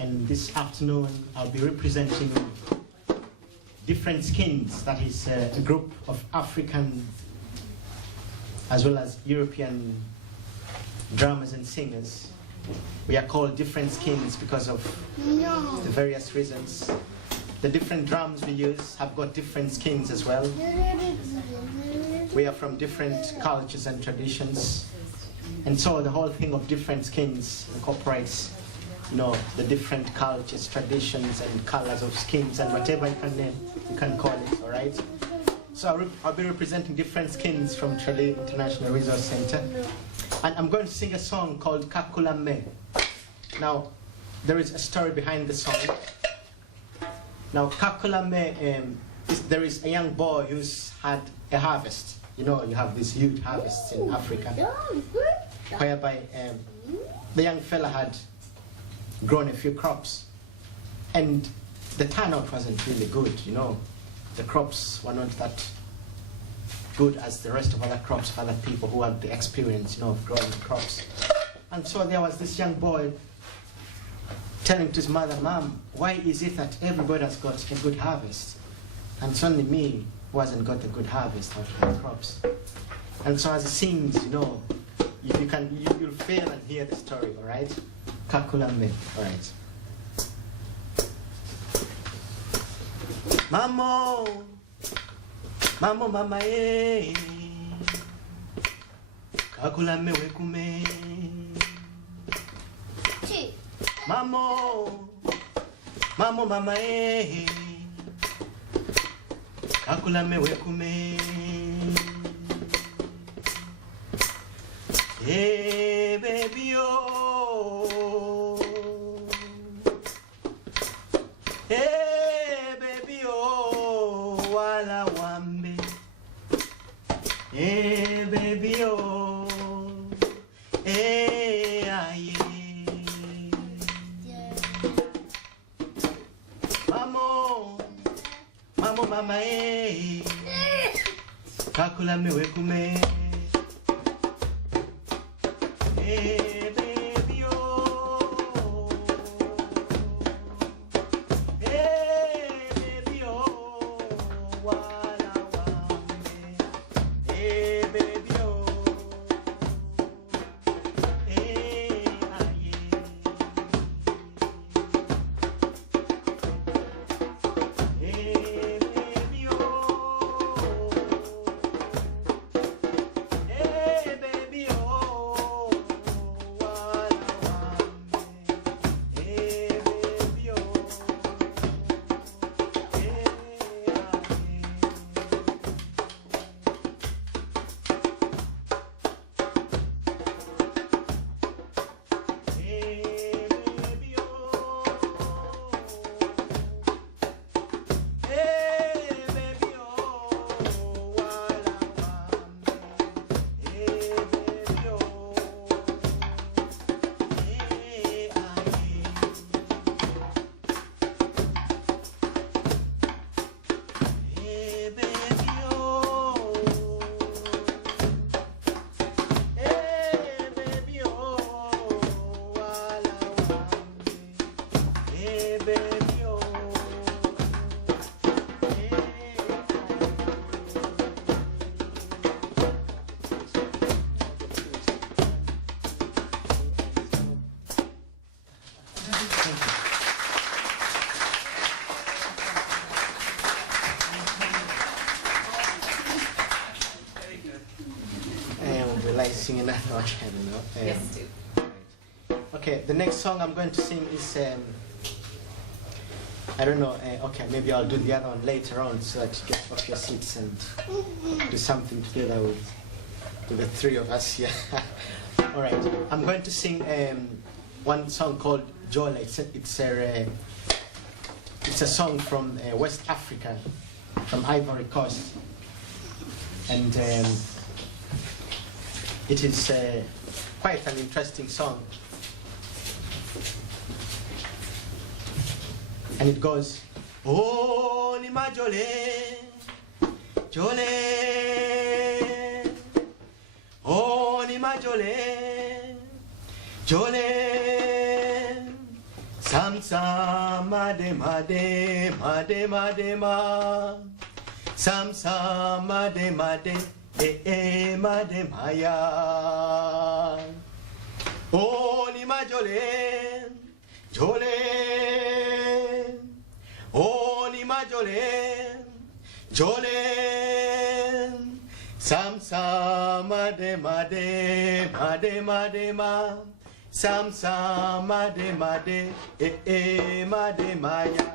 And this afternoon, I'll be representing different skins, that is a group of African as well as European drummers and singers. We are called different skins because of the various reasons. The different drums we use have got different skins as well. We are from different cultures and traditions. And so the whole thing of different skins incorporates, you know, the different cultures, traditions, and colors of skins, and whatever you can name, you can call it, all right? So I'll be representing different skins from Tralee International Resource Center. And I'm going to sing a song called Kakula Me. Now, there is a story behind the song. Now, Kakula Me, there is a young boy who's had a harvest. You know, you have these huge harvests in Africa, whereby the young fella had grown a few crops, and the turnout wasn't really good, you know. The crops were not that good as the rest of other crops of other people who had the experience, you know, of growing crops. And so there was this young boy telling to his mother, "Mom, why is it that everybody has got a good harvest, and it's only me who hasn't got a good harvest out of my crops?" And so as he sings, you know, you'll fail and hear the story, all right? Kakula Me, all right. Mamo, mamo mama ye, kakula me wekume. Mamo, mamo mama ye, kakula me wekume. Hey baby oh, hey baby oh, wala wambe. Hey baby oh, hey aye. Mamo, mamo mama eh, kakula me wekume. Hey baby oh, hey baby oh, wala wambe. Hey baby oh, hey aye. Hey baby oh, hey baby oh, wala wambe. Hey baby oh, hey aye. Hey baby oh, hey baby oh, wala wambe. Hey baby oh, hey aye. Hey baby oh, hey baby oh, wala wambe. Hey baby oh, hey we'll be like singing that one, you know. Yes, do. Okay, the next song I'm going to sing is I don't know. Okay, maybe I'll do the other one later on so that you get off your seats and do something together with the three of us here. All right, I'm going to sing one song called Jola. It's a song from West Africa, from Ivory Coast, and it is quite an interesting song. And it goes, oh, ni majole, jole, oh, ni majole, jole, Samsa made made made made ma. Samsa made made made maya. Oni ma jolen jolen. Oni ma jolen jolen. Samsa made made made made ma. Samsa made made made maya.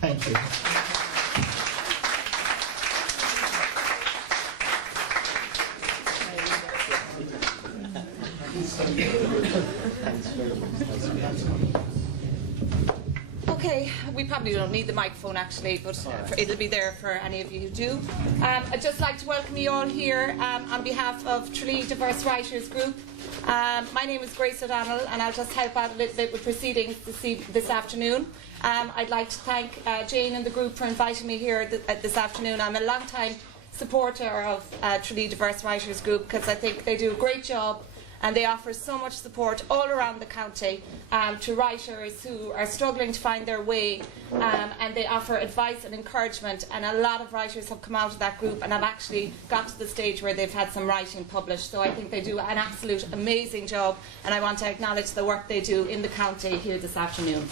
Thank you. Okay, we probably don't need the microphone actually, but it'll be there for any of you who do. I'd just like to welcome you all here on behalf of Tralee Diverse Writers Group. My name is Grace O'Donnell and I'll just help out a little bit with proceedings this afternoon. I'd like to thank Jane and the group for inviting me here this afternoon. I'm a long-time supporter of Tralee Diverse Writers Group because I think they do a great job and they offer so much support all around the county to writers who are struggling to find their way, and they offer advice and encouragement, and a lot of writers have come out of that group and have actually got to the stage where they've had some writing published. So I think they do an absolute amazing job, and I want to acknowledge the work they do in the county here this afternoon.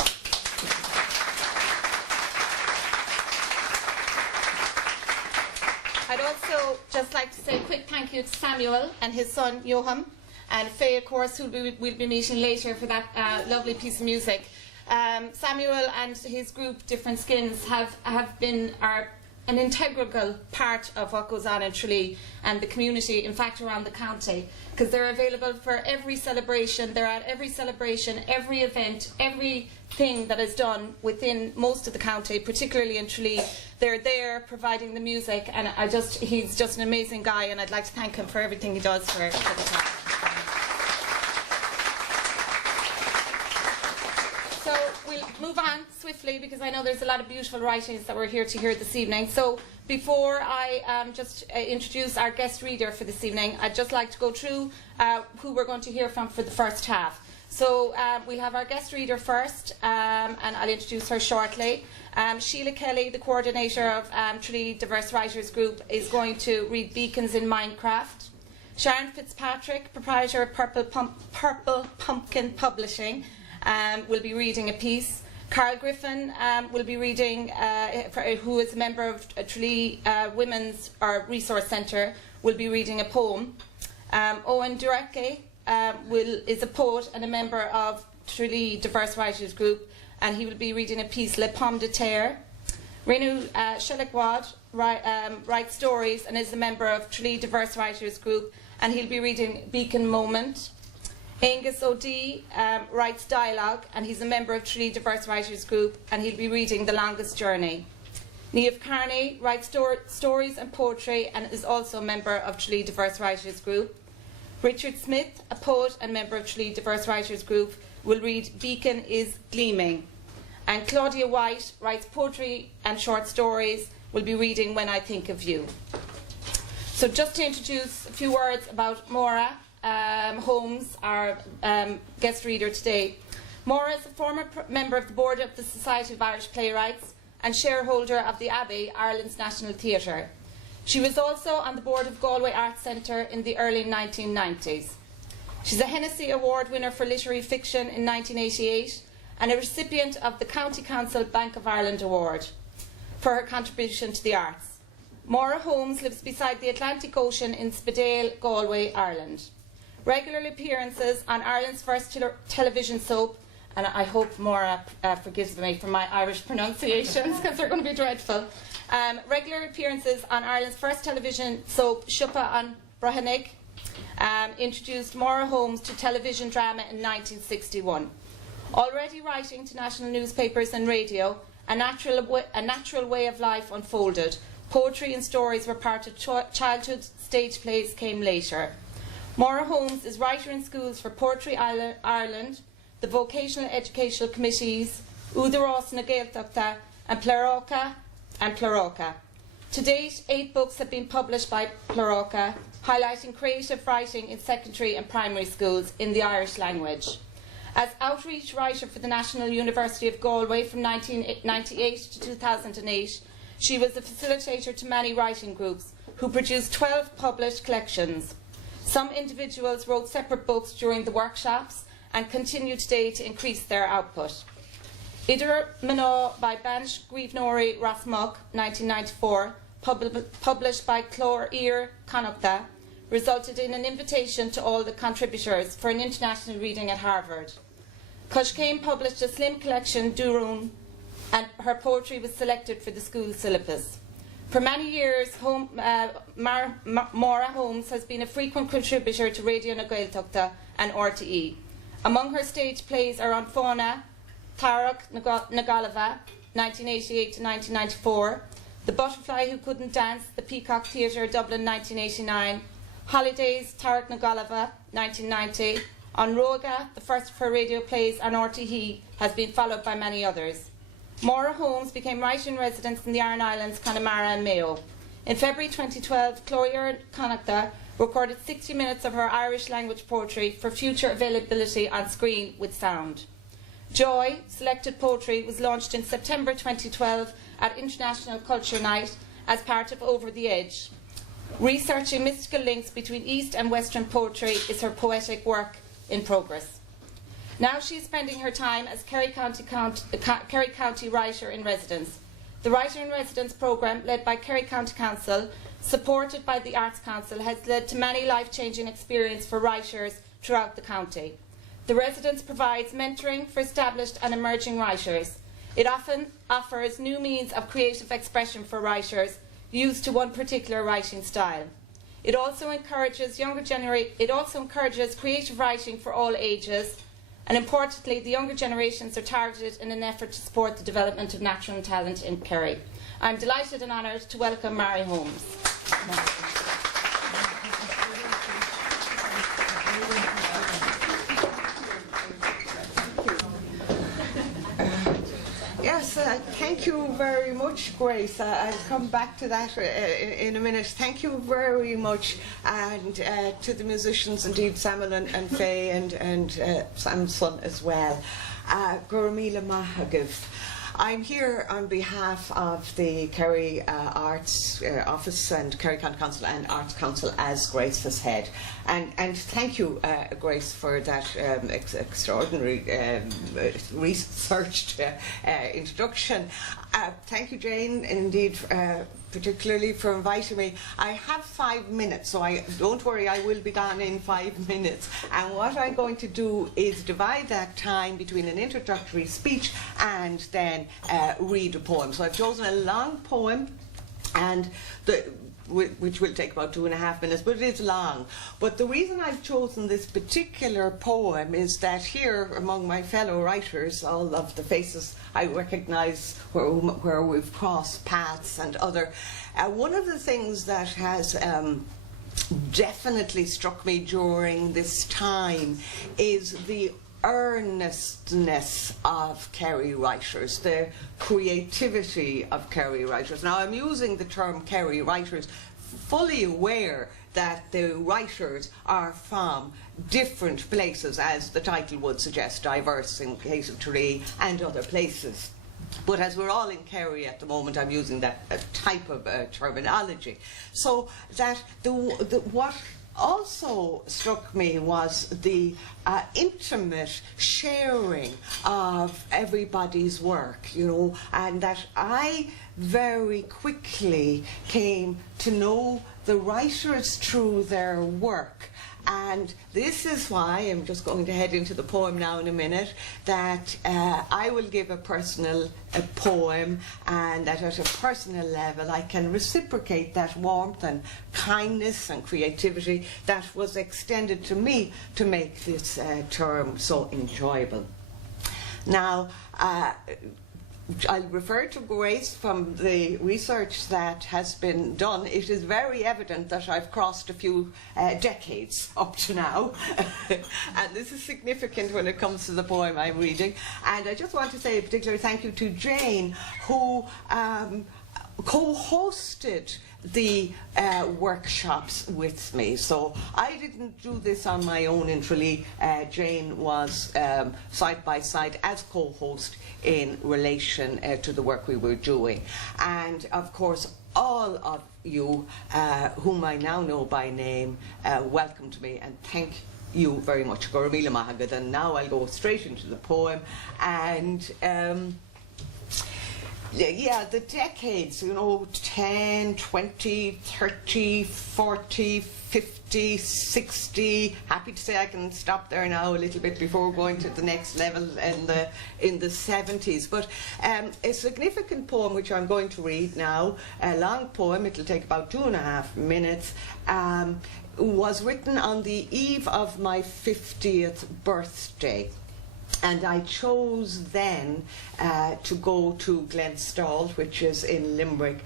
I'd also just like to say a quick thank you to Samuel and his son Johan, and Faye, of course, who we'll be meeting later for that lovely piece of music. Samuel and his group, Different Skins, are an integral part of what goes on in Tralee and the community, in fact, around the county, because they're available for every celebration. They're at every celebration, every event, everything that is done within most of the county, particularly in Tralee. They're there providing the music, and he's just an amazing guy, and I'd like to thank him for everything he does for the town. So we'll move on swiftly because I know there's a lot of beautiful writings that we're here to hear this evening. So before I just introduce our guest reader for this evening, I'd just like to go through who we're going to hear from for the first half. So we'll have our guest reader first, and I'll introduce her shortly. Sheila Kelly, the coordinator of Tralee Diverse Writers Group, is going to read Beacons in Minecraft. Sharon Fitzpatrick, proprietor of Purple Pumpkin Publishing, will be reading a piece. Carl Griffin will be reading, who is a member of Tralee Women's Resource Centre, will be reading a poem. Owen Dureke is a poet and a member of Tralee Diverse Writers Group, and he will be reading a piece, Le Pomme de Terre. Renu Shelikwad writes stories and is a member of Tralee Diverse Writers Group, and he'll be reading Beacon Moment. Angus O'Dea writes dialogue, and he's a member of Tralee Diverse Writers Group, and he'll be reading The Longest Journey. Niamh Carney writes stories and poetry, and is also a member of Tralee Diverse Writers Group. Richard Smith, a poet and member of Tralee Diverse Writers Group, will read Beacon is Gleaming. And Claudia White writes poetry and short stories, will be reading When I Think of You. So just to introduce a few words about Maura Holmes, our guest reader today. Maura is a former member of the board of the Society of Irish Playwrights and shareholder of the Abbey, Ireland's National Theatre. She was also on the board of Galway Arts Centre in the early 1990s. She's a Hennessy Award winner for literary fiction in 1988 and a recipient of the County Council Bank of Ireland Award for her contribution to the arts. Maura Holmes lives beside the Atlantic Ocean in Spadale, Galway, Ireland. Regular appearances on Ireland's first television soap, and I hope Maura forgives me for my Irish pronunciations because they're going to be dreadful. Regular appearances on Ireland's first television soap, Shuppa an Brohanig, introduced Maura Holmes to television drama in 1961. Already writing to national newspapers and radio, a natural way of life unfolded. Poetry and stories were part of childhood, stage plays came later. Maura Holmes is writer in schools for Poetry Ireland, the Vocational Educational Committees, Údarás na Gaeltachta, and Pláróca. To date, 8 books have been published by Pláróca, highlighting creative writing in secondary and primary schools in the Irish language. As outreach writer for the National University of Galway from 1998 to 2008, she was a facilitator to many writing groups who produced 12 published collections. Some individuals wrote separate books during the workshops and continue today to increase their output. Idir Mná by Banch Grievnori Rasmuk, 1994, published by Clór Ír Connachtha, resulted in an invitation to all the contributors for an international reading at Harvard. Cushcane published a slim collection, Durún, and her poetry was selected for the school syllabus. For many years, Maura Holmes has been a frequent contributor to Radio na Gaeltachta and RTE. Among her stage plays are An Fána, Tairc na Gaillimhe, 1988 to 1994, The Butterfly Who Couldn't Dance, the Peacock Theatre, Dublin, 1989, Holidays, Tairc na Gaillimhe, 1990, On Roga, the first of her radio plays on RTE, has been followed by many others. Maura Holmes became writer-in-residence in the Aran Islands, Connemara and Mayo. In February 2012, Clór Ír Connachtha recorded 60 minutes of her Irish language poetry for future availability on screen with sound. Joy, selected poetry, was launched in September 2012 at International Culture Night as part of Over the Edge. Researching mystical links between East and Western poetry is her poetic work in progress. Now she is spending her time as Kerry County Writer-in-Residence. The Writer-in-Residence programme, led by Kerry County Council, supported by the Arts Council, has led to many life-changing experiences for writers throughout the county. The residence provides mentoring for established and emerging writers. It often offers new means of creative expression for writers used to one particular writing style. It also encourages creative writing for all ages, and importantly, the younger generations are targeted in an effort to support the development of natural talent in Kerry. I'm delighted and honoured to welcome Maura Holmes. Yes, thank you very much, Grace. I'll come back to that in a minute. Thank you very much, and to the musicians, indeed, Samuel and Faye and Sam's son as well. Gurmila Mahagav. I'm here on behalf of the Kerry Arts Office and Kerry County Council and Arts Council, as Grace has said. And thank you, Grace, for that extraordinary researched introduction. Thank you, Jane, indeed, particularly for inviting me. I have 5 minutes, so don't worry, I will be gone in 5 minutes. And what I'm going to do is divide that time between an introductory speech and then read a poem. So I've chosen a long poem, and which will take about 2.5 minutes, but it is long. But the reason I've chosen this particular poem is that here, among my fellow writers, all of the faces I recognise where we've crossed paths and other, one of the things that has definitely struck me during this time is the earnestness of Kerry writers, the creativity of Kerry writers. Now, I'm using the term Kerry writers fully aware that the writers are from different places, as the title would suggest, diverse in the case of Tralee and other places. But as we're all in Kerry at the moment, I'm using that type of terminology. So that what also struck me was the intimate sharing of everybody's work, you know, and that I very quickly came to know the writers through their work. And this is why, I'm just going to head into the poem now in a minute, that I will give a poem, and that at a personal level I can reciprocate that warmth and kindness and creativity that was extended to me to make this term so enjoyable. Now, I'll refer to Grace from the research that has been done. It is very evident that I've crossed a few decades up to now. And this is significant when it comes to the poem I'm reading. And I just want to say a particular thank you to Jane, who co-hosted the workshops with me. So I didn't do this on my own in Tralee. Jane was side by side as co-host in relation to the work we were doing. And of course, all of you whom I now know by name welcomed me, and thank you very much. Goramila Mahagad. And now I'll go straight into the poem. And yeah, the decades, you know, 10, 20, 30, 40, 50, 60. Happy to say I can stop there now a little bit before going to the next level in the 70s. But a significant poem which I'm going to read now, a long poem, it'll take about 2.5 minutes, was written on the eve of my 50th birthday. And I chose then to go to Glenstall, which is in Limerick,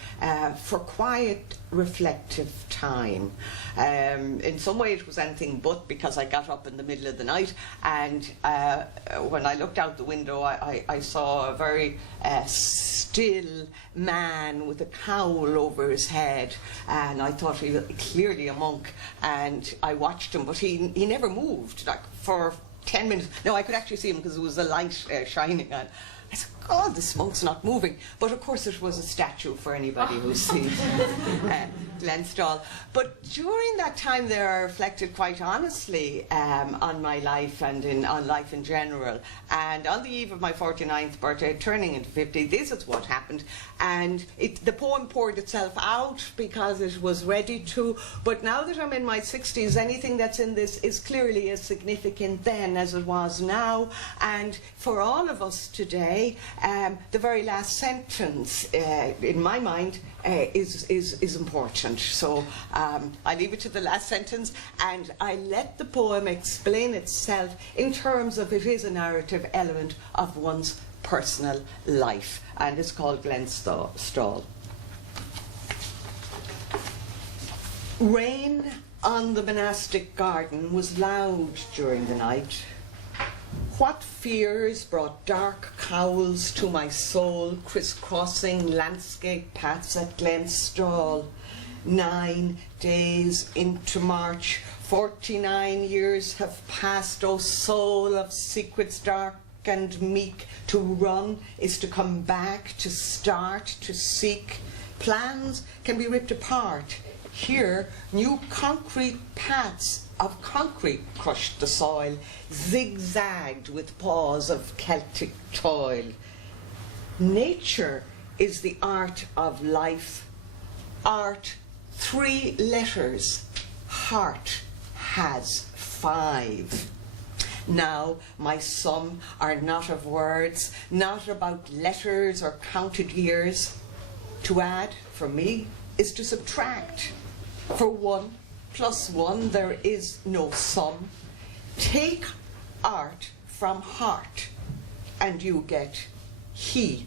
for quiet, reflective time. In some way it was anything but, because I got up in the middle of the night, and when I looked out the window I saw a very still man with a cowl over his head, and I thought he was clearly a monk, and I watched him, but he never moved, like for 10 minutes. No, I could actually see him because there was a light shining on. I said, God, the smoke's not moving. But of course it was a statue for anybody who's seen Glenstall. But during that time there I reflected quite honestly on my life and on life in general. And on the eve of my 49th birthday, turning into 50, this is what happened. And the poem poured itself out because it was ready to. But now that I'm in my 60s, anything that's in this is clearly as significant then as it was now. And for all of us today, the very last sentence, in my mind, is important. So I leave it to the last sentence, and I let the poem explain itself in terms of it is a narrative element of one's personal life, and it's called Glenstall. Rain on the monastic garden was loud during the night. What fears brought dark cowls to my soul, crisscrossing landscape paths at Glenstall. 9 days into March, 49 years have passed, O soul of secrets dark and meek. To run is to come back, to start, to seek. Plans can be ripped apart. Here, new concrete paths of concrete crushed the soil, zigzagged with paws of Celtic toil. Nature is the art of life, Art, 3 letters. Heart has 5. Now, my sum are not of words, not about letters or counted years. To add, for me, is to subtract. For 1 plus 1 there is no sum. Take art from heart, and you get he.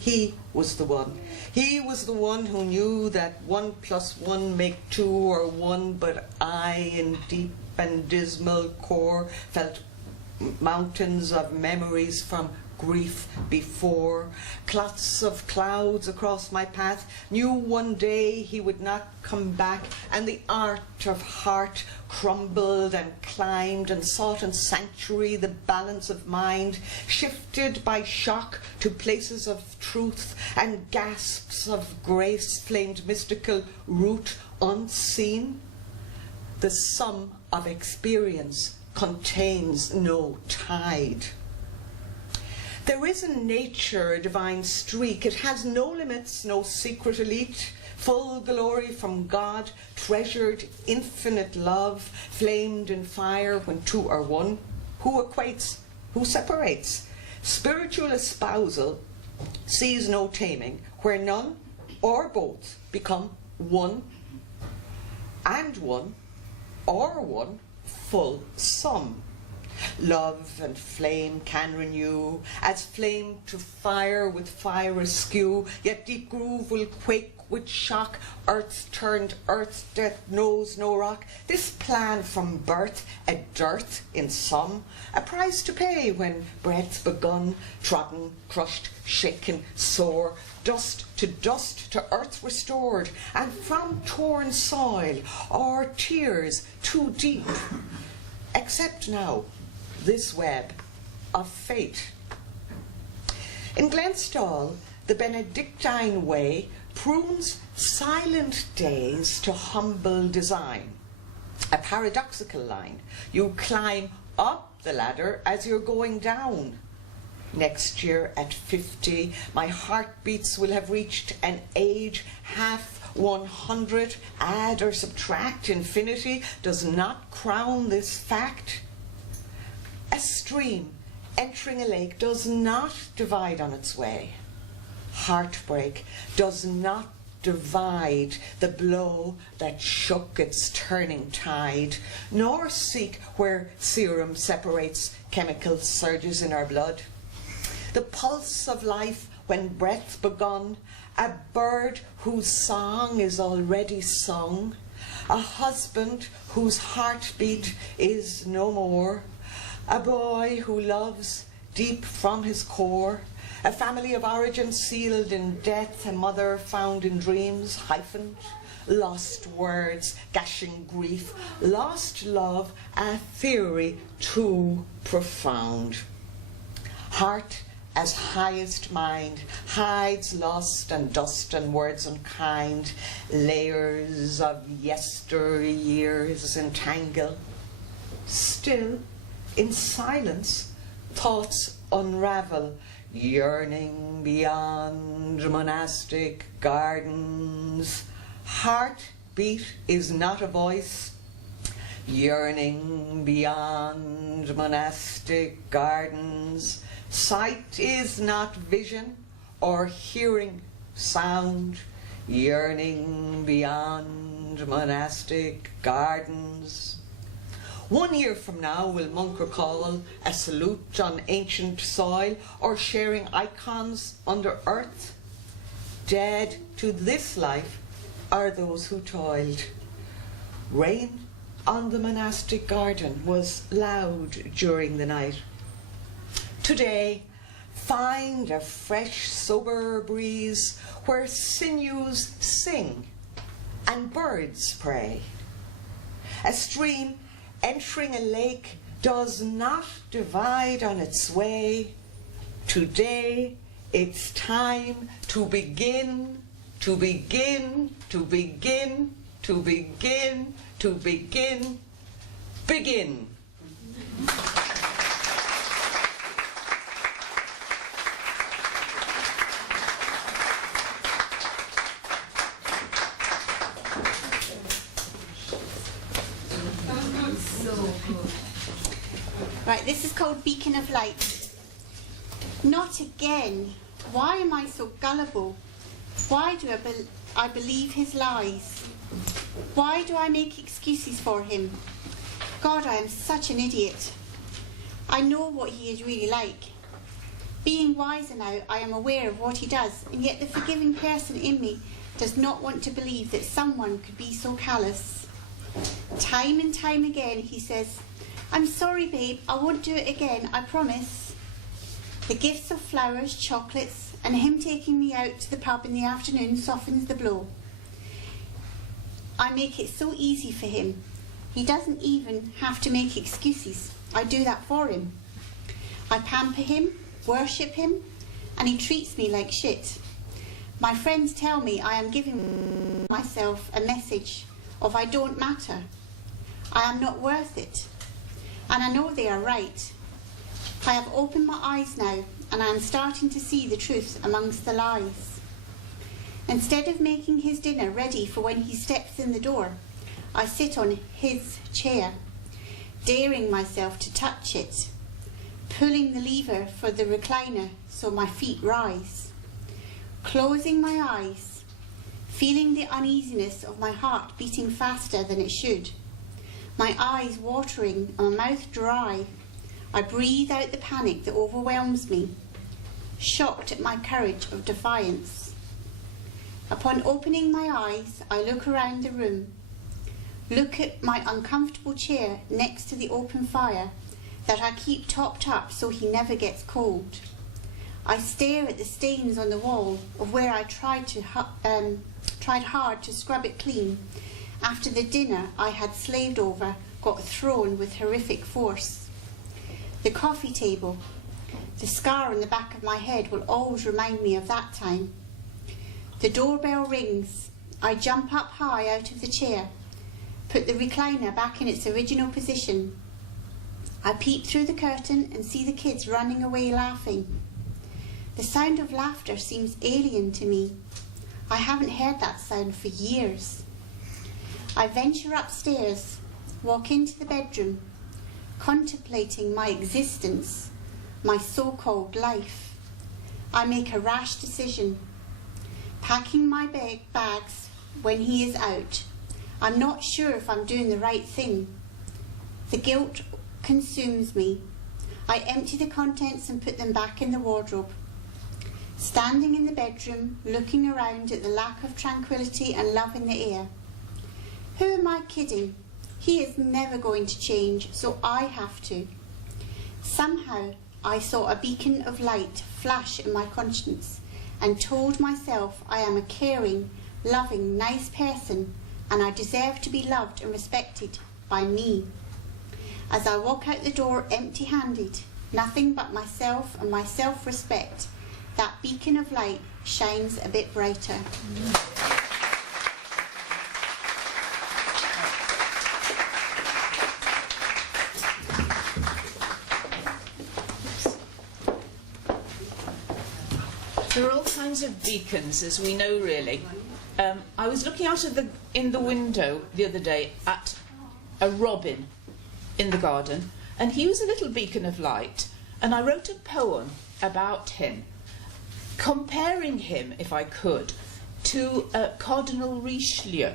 He was the one. He was the one who knew that 1 plus 1 make 2 or 1, but I, in deep and dismal core, felt mountains of memories from grief before, clots of clouds across my path, knew one day he would not come back, and the art of heart crumbled and climbed and sought in sanctuary the balance of mind, shifted by shock to places of truth, and gasps of grace flamed mystical root unseen. The sum of experience contains no tide. There is in nature a divine streak. It has no limits, no secret elite, full glory from God, treasured infinite love, flamed in fire when 2 are 1. Who equates? Who separates? Spiritual espousal sees no taming, where none or both become 1 and 1 or 1 full sum. Love and flame can renew, as flame to fire with fire askew, yet deep groove will quake with shock, earth turned earth, death knows no rock. This plan from birth, a dearth in sum, a price to pay when breath's begun, trodden, crushed, shaken, sore, dust to earth restored, and from torn soil, or tears too deep. Accept now this web of fate. In Glenstall, the Benedictine way prunes silent days to humble design. A paradoxical line. You climb up the ladder as you're going down. Next year at 50, my heartbeats will have reached an age half 100. Add or subtract infinity does not crown this fact. A stream entering a lake does not divide on its way. Heartbreak does not divide the blow that shook its turning tide, nor seek where serum separates chemical surges in our blood. The pulse of life when breath begun, a bird whose song is already sung, a husband whose heartbeat is no more, a boy who loves deep from his core, a family of origin sealed in death, a mother found in dreams, hyphened, lost words, gashing grief, lost love, a theory too profound. Heart as highest mind hides lost and dust and words unkind, layers of yesteryears entangle. Still, in silence, thoughts unravel, yearning beyond monastic gardens. Heartbeat is not a voice, yearning beyond monastic gardens. Sight is not vision or hearing sound, yearning beyond monastic gardens. 1 year from now will monk recall a salute on ancient soil, or sharing icons under earth? Dead to this life are those who toiled. Rain on the monastic garden was loud during the night. Today, find a fresh, sober breeze where sinews sing and birds pray. A stream entering a lake does not divide on its way. Today, it's time to begin, to begin, to begin, to begin, to begin, begin. Right, this is called Beacon of Light. Not again. Why am I so gullible? Why do I believe his lies? Why do I make excuses for him? God, I am such an idiot. I know what he is really like. Being wiser now, I am aware of what he does, and yet the forgiving person in me does not want to believe that someone could be so callous. Time and time again he says, "I'm sorry, babe, I won't do it again, I promise." The gifts of flowers, chocolates, and him taking me out to the pub in the afternoon softens the blow. I make it so easy for him. He doesn't even have to make excuses. I do that for him. I pamper him, worship him, and he treats me like shit. My friends tell me I am giving myself a message of I don't matter. I am not worth it. And I know they are right. I have opened my eyes now, and I am starting to see the truth amongst the lies. Instead of making his dinner ready for when he steps in the door, I sit on his chair, daring myself to touch it, pulling the lever for the recliner so my feet rise, closing my eyes, feeling the uneasiness of my heart beating faster than it should, my eyes watering and my mouth dry. I breathe out the panic that overwhelms me, shocked at my courage of defiance. Upon opening my eyes, I look around the room, look at my uncomfortable chair next to the open fire that I keep topped up so he never gets cold. I stare at the stains on the wall of where I tried hard to scrub it clean after the dinner I had slaved over got thrown with horrific force. The coffee table, the scar on the back of my head will always remind me of that time. The doorbell rings. I jump up high out of the chair, put the recliner back in its original position. I peep through the curtain and see the kids running away laughing. The sound of laughter seems alien to me. I haven't heard that sound for years. I venture upstairs, walk into the bedroom, contemplating my existence, my so-called life. I make a rash decision, packing my bags when he is out. I'm not sure if I'm doing the right thing. The guilt consumes me. I empty the contents and put them back in the wardrobe. Standing in the bedroom, looking around at the lack of tranquility and love in the air. Who am I kidding? He is never going to change, so I have to. Somehow I saw a beacon of light flash in my conscience and told myself I am a caring, loving, nice person and I deserve to be loved and respected by me. As I walk out the door empty-handed, nothing but myself and my self-respect, that beacon of light shines a bit brighter. There are all kinds of beacons, as we know, really. I was looking out of in the window the other day at a robin in the garden, and he was a little beacon of light, and I wrote a poem about him, comparing him, if I could, to Cardinal Richelieu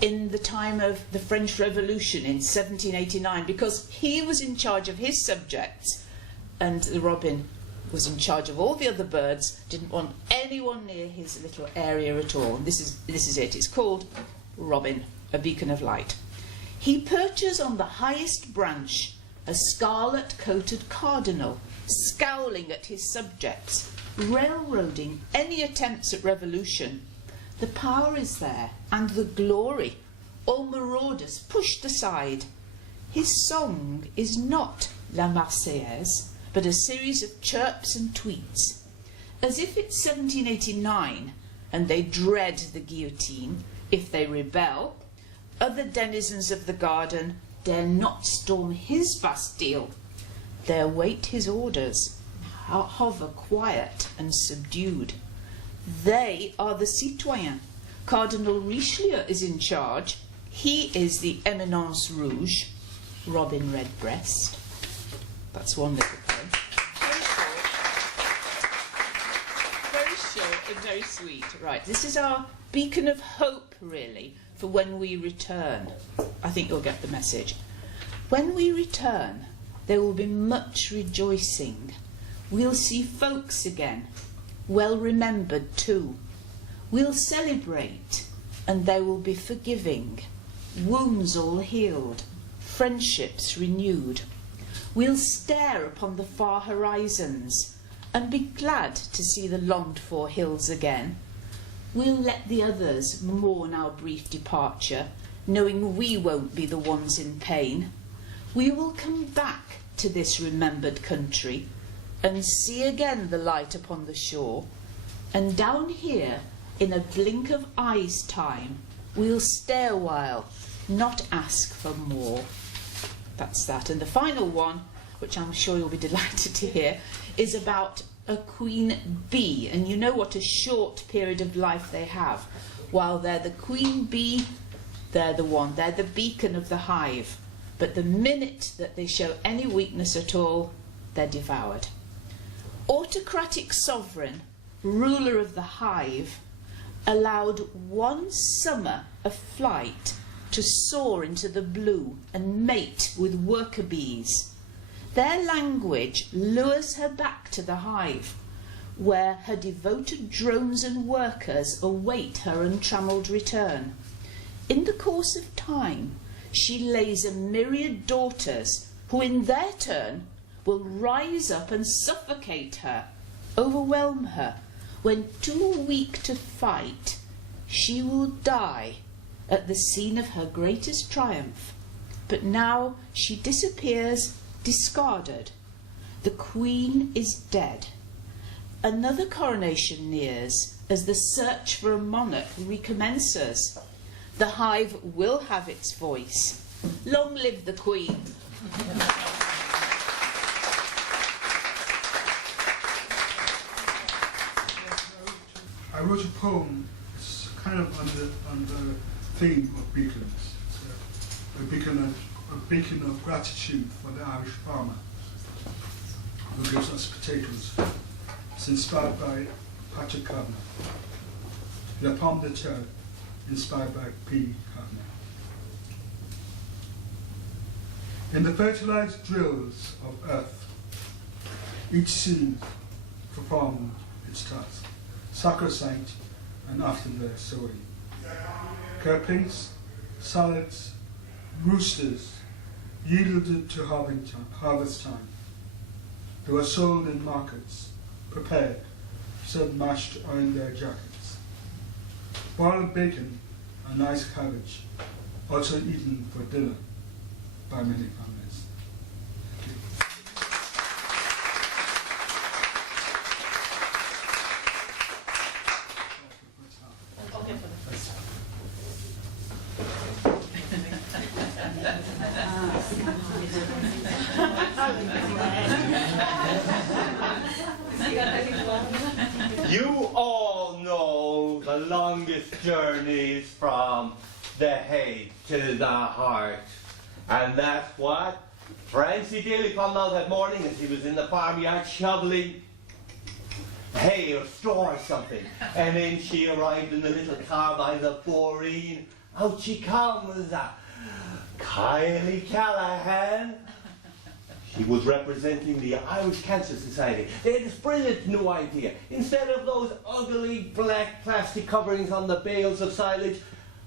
in the time of the French Revolution in 1789, because he was in charge of his subjects, and the robin was in charge of all the other birds, didn't want anyone near his little area at all. This is it. It's called Robin, a beacon of light. He perches on the highest branch, a scarlet-coated cardinal, scowling at his subjects, railroading any attempts at revolution. The power is there, and the glory, all marauders pushed aside. His song is not La Marseillaise, but a series of chirps and tweets, as if it's 1789 and they dread the guillotine. If they rebel, other denizens of the garden dare not storm his Bastille. They await his orders, hover quiet and subdued. They are the citoyens. Cardinal Richelieu is in charge. He is the Eminence Rouge, Robin Redbreast. That's one little poem. Very short and very sweet. Right, this is our beacon of hope, really, for when we return. I think you'll get the message. When we return, there will be much rejoicing. We'll see folks again, well remembered too. We'll celebrate, and they will be forgiving. Wounds all healed, friendships renewed. We'll stare upon the far horizons and be glad to see the longed-for hills again. We'll let the others mourn our brief departure, knowing we won't be the ones in pain. We will come back to this remembered country and see again the light upon the shore. And down here, in a blink of eyes time, we'll stay a while, not ask for more. That's that. And the final one, which I'm sure you'll be delighted to hear, is about a queen bee. And you know what a short period of life they have. While they're the queen bee, they're the one. They're the beacon of the hive. But the minute that they show any weakness at all, they're devoured. Autocratic sovereign, ruler of the hive, allowed one summer of flight to soar into the blue and mate with worker bees. Their language lures her back to the hive, where her devoted drones and workers await her untrammelled return. In the course of time, she lays a myriad daughters who in their turn will rise up and suffocate her, overwhelm her. When too weak to fight, she will die at the scene of her greatest triumph. But now she disappears, discarded. The queen is dead. Another coronation nears as the search for a monarch recommences. The hive will have its voice. Long live the queen. I wrote a poem. It's kind of on the theme of beacons. It's a beacon of gratitude for the Irish farmer who gives us potatoes. It's inspired by Patrick Kavanagh. La Pomme de Terre, inspired by P. Kavanagh. In the fertilized drills of earth, each seed performed its task, sacrosanct and after their sowing. Kirplings, salads, roosters yielded to harvest time. They were sold in markets, prepared, served mashed or in their jackets. Boiled bacon and nice cabbage, also eaten for dinner by many families. Thank you. You all know the longest journeys from the head to the heart. And that's what Francie Daly found out that morning as he was in the farmyard shoveling hay or straw or something. And then she arrived in the little car by the Boreen. Out she comes, Kylie Callahan. She was representing the Irish Cancer Society. They had this brilliant new idea. Instead of those ugly black plastic coverings on the bales of silage,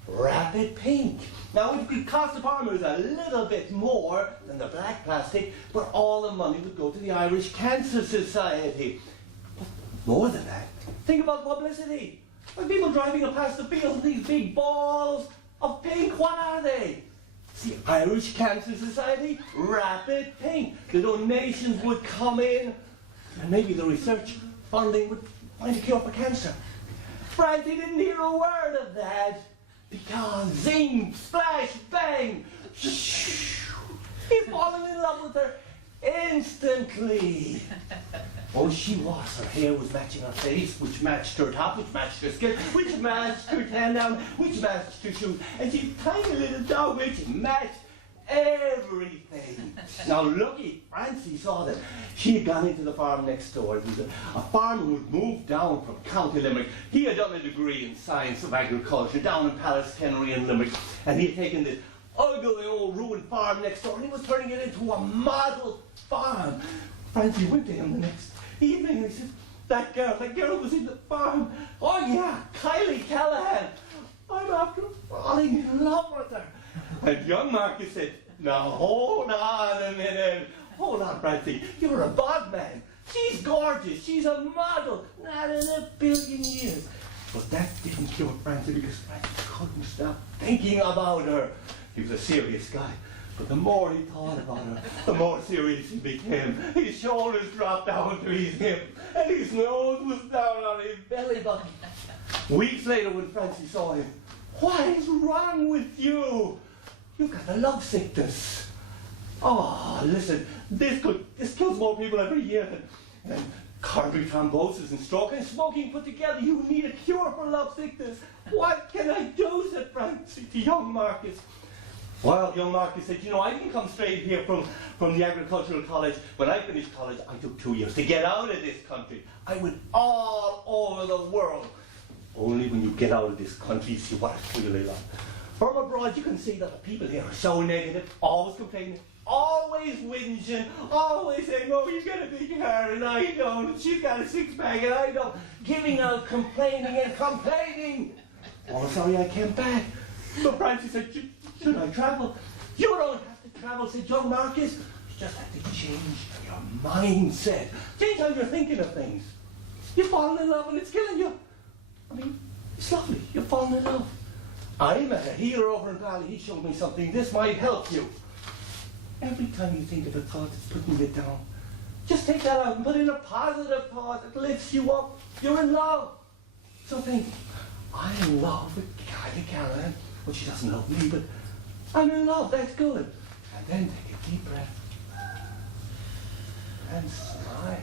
wrap it pink. Now it could cost the farmers a little bit more than the black plastic, but all the money would go to the Irish Cancer Society. But more than that, think about publicity. When people driving past the fields, these big balls of pink, what are they? The Irish Cancer Society, wrap it pink. The donations would come in, and maybe the research funding would find a cure for cancer. Francie didn't hear a word of that, because zing, splash, bang, he's fallen in love with her instantly. Oh, she was. Her hair was matching her face, which matched her top, which matched her skin, which matched her tan down, which matched her shoes. And she's tiny little dog, which matched everything. Now lucky Francie saw that she had gone into the farm next door. It was a farmer who had moved down from County Limerick. He had done a degree in science of agriculture down in Pallaskenry in Limerick, and he had taken this ugly old ruined farm next door and he was turning it into a model farm. Francie went to him the next evening and he said, that girl was in the farm. Oh yeah, Kylie Callahan. I'm after falling in love with her. And young Marcus said, now hold on a minute. Hold on, Francie. You're a bog man. She's gorgeous. She's a model. Not in a billion years. But that didn't cure Francie because Francie couldn't stop thinking about her. He was a serious guy. But the more he thought about her, the more serious he became. His shoulders dropped down to his hip, and his nose was down on his belly button. Weeks later, when Francie saw him, what is wrong with you? You've got the love sickness. Oh, listen, this kills more people every year than coronary thrombosis and stroke and smoking put together. You need a cure for love sickness. What can I do, said Francie to young Marcus. Well, young Marcus said, you know, I didn't come straight here from the agricultural college. When I finished college, I took 2 years to get out of this country. I went all over the world. Only when you get out of this country, you see what it's really like. From abroad, you can see that the people here are so negative, always complaining, always whinging, always saying, oh, you got a big hair and I don't, and she's got a six-pack and I don't, giving out complaining and complaining. Oh, sorry, I came back. So Francie said, should I travel? You don't have to travel, said young Marcus. You just have to change your mindset. Change how you're thinking of things. You've fallen in love and it's killing you. I mean, it's lovely. You've fallen in love. I met a healer over in Valley. He showed me something. This might help you. Every time you think of a thought that's putting you down, just take that out and put in a positive thought that lifts you up. You're in love. So think, I'm in love with Kylie Callahan. Well, she doesn't love me, but I'm in love. That's good. And then take a deep breath and smile.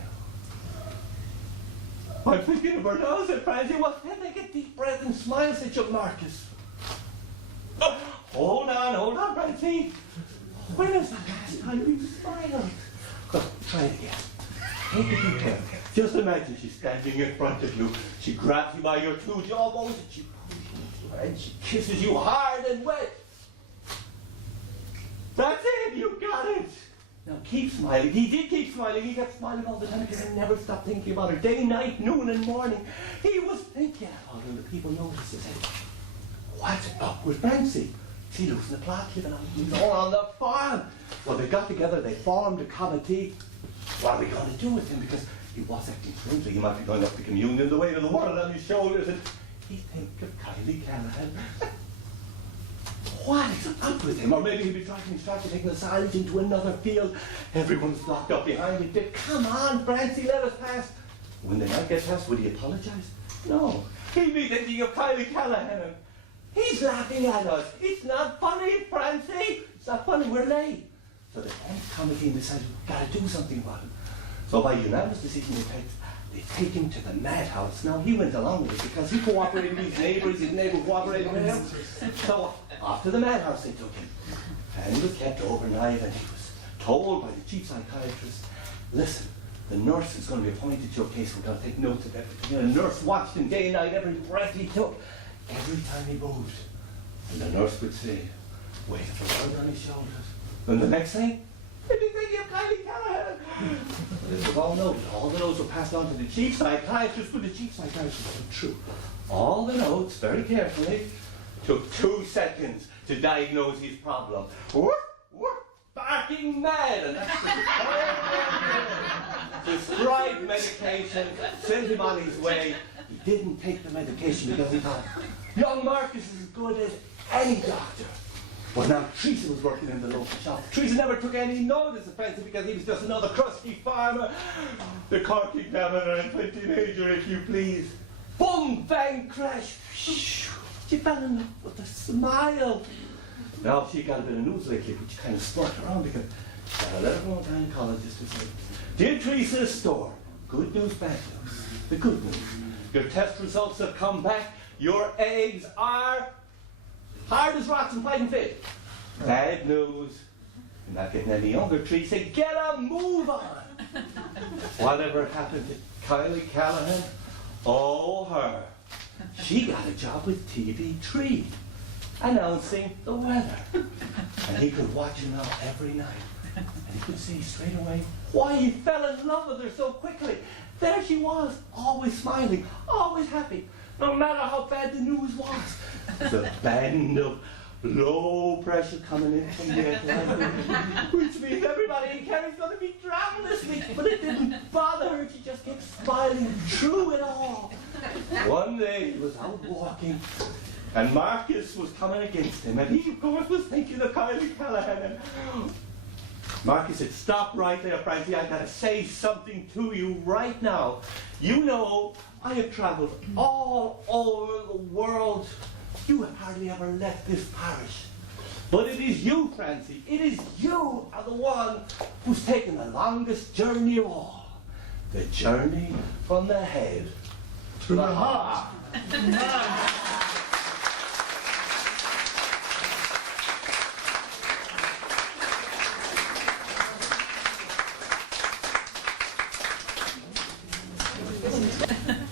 I'm thinking of her now, said Francie. Well, then take a deep breath and smile, said young Marcus. Oh, hold on, Francie. When is the last time you smiled? Come, try it again. Take a deep breath. Just imagine she's standing in front of you. She grabs you by your two jawbones and she pulls you into her and she kisses you hard and wet. That's it, you got it. Now keep smiling. He did keep smiling. He kept smiling all the time because he never stopped thinking about her. Day, night, noon and morning. He was thinking about her and the people noticed and said, what's up with Francie? She losing the plot, living on the farm. Well, they got together, they formed a committee. What are we going to do with him? Because he was acting strangely. He might be going up to communion, the weight of the world on his shoulders, and he'd think of Kylie Callahan. What is up with him? Or maybe he'd be trying to start taking the silage into another field. Everyone's locked up behind me. Come on, Francie, let us pass. When they might get past, would he apologize? No. He'd be thinking of Kylie Callahan. He's laughing at us. It's not funny, Francie. It's not funny. We're late. So the committee decided we've got to do something about him. So by unanimous decision, they take him to the madhouse. Now, he went along with it because he cooperated with his neighbors cooperated with him. So off to the madhouse they took him. And he was kept overnight and he was told by the chief psychiatrist, listen, the nurse is going to be appointed to your case. We're going to take notes of everything. And the nurse watched him day and night, every breath he took, every time he moved. And the nurse would say, weight of the world on his shoulders. And the next thing, he'd be thinking of Kylie Callahan. But as we've all noted, all the notes were passed on to the chief psychiatrist, but the chief psychiatrist wasn't true. All the notes, very carefully, took 2 seconds to diagnose his problem. Barking mad, and that's the prescribed medication, sent him on his way. He didn't take the medication because he thought, young Marcus is as good as any doctor. Well, now Teresa was working in the local shop. Teresa never took any notice of Francie because he was just another crusty farmer. The cork examiner and my teenager, if you please. Boom, bang, crash. She fell in love with a smile. Now she got a bit of news lately, but she kind of smirked around because she got a letter from a gynecologist who said, dear Teresa's store, good news, bad news. The good news. Your test results have come back. Your eggs are hard as rocks and fighting fit. Bad news. You're not getting any younger, Tralee said, get a move on. Whatever happened to Kylie Callahan? Oh, her. She got a job with TV3, announcing the weather. And he could watch her now every night. And he could see straight away why he fell in love with her so quickly. There she was, always smiling, always happy, no matter how bad the news was. The band of low pressure coming in from the Atlantic, which means everybody in Kerry's going to be drowned this week. But it didn't bother her. She just kept smiling through it all. One day he was out walking, and Marcus was coming against him, and he, of course, was thinking of Kylie Callahan. And Marcus said, stop right there, Francie. I got to say something to you right now. You know, I have traveled all over the world. You have hardly ever left this parish. But it is you, Francie, it is you are the one who's taken the longest journey of all. The journey from the head to the heart.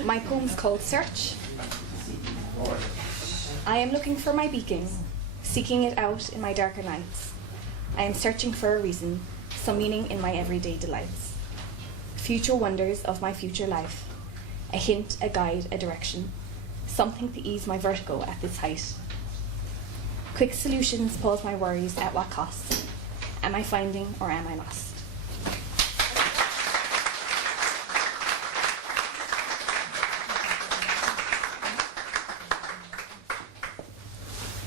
My poem's called Search. I am looking for my beacon, seeking it out in my darker nights. I am searching for a reason, some meaning in my everyday delights. Future wonders of my future life, a hint, a guide, a direction, something to ease my vertigo at this height. Quick solutions pause my worries at what cost? Am I finding or am I lost?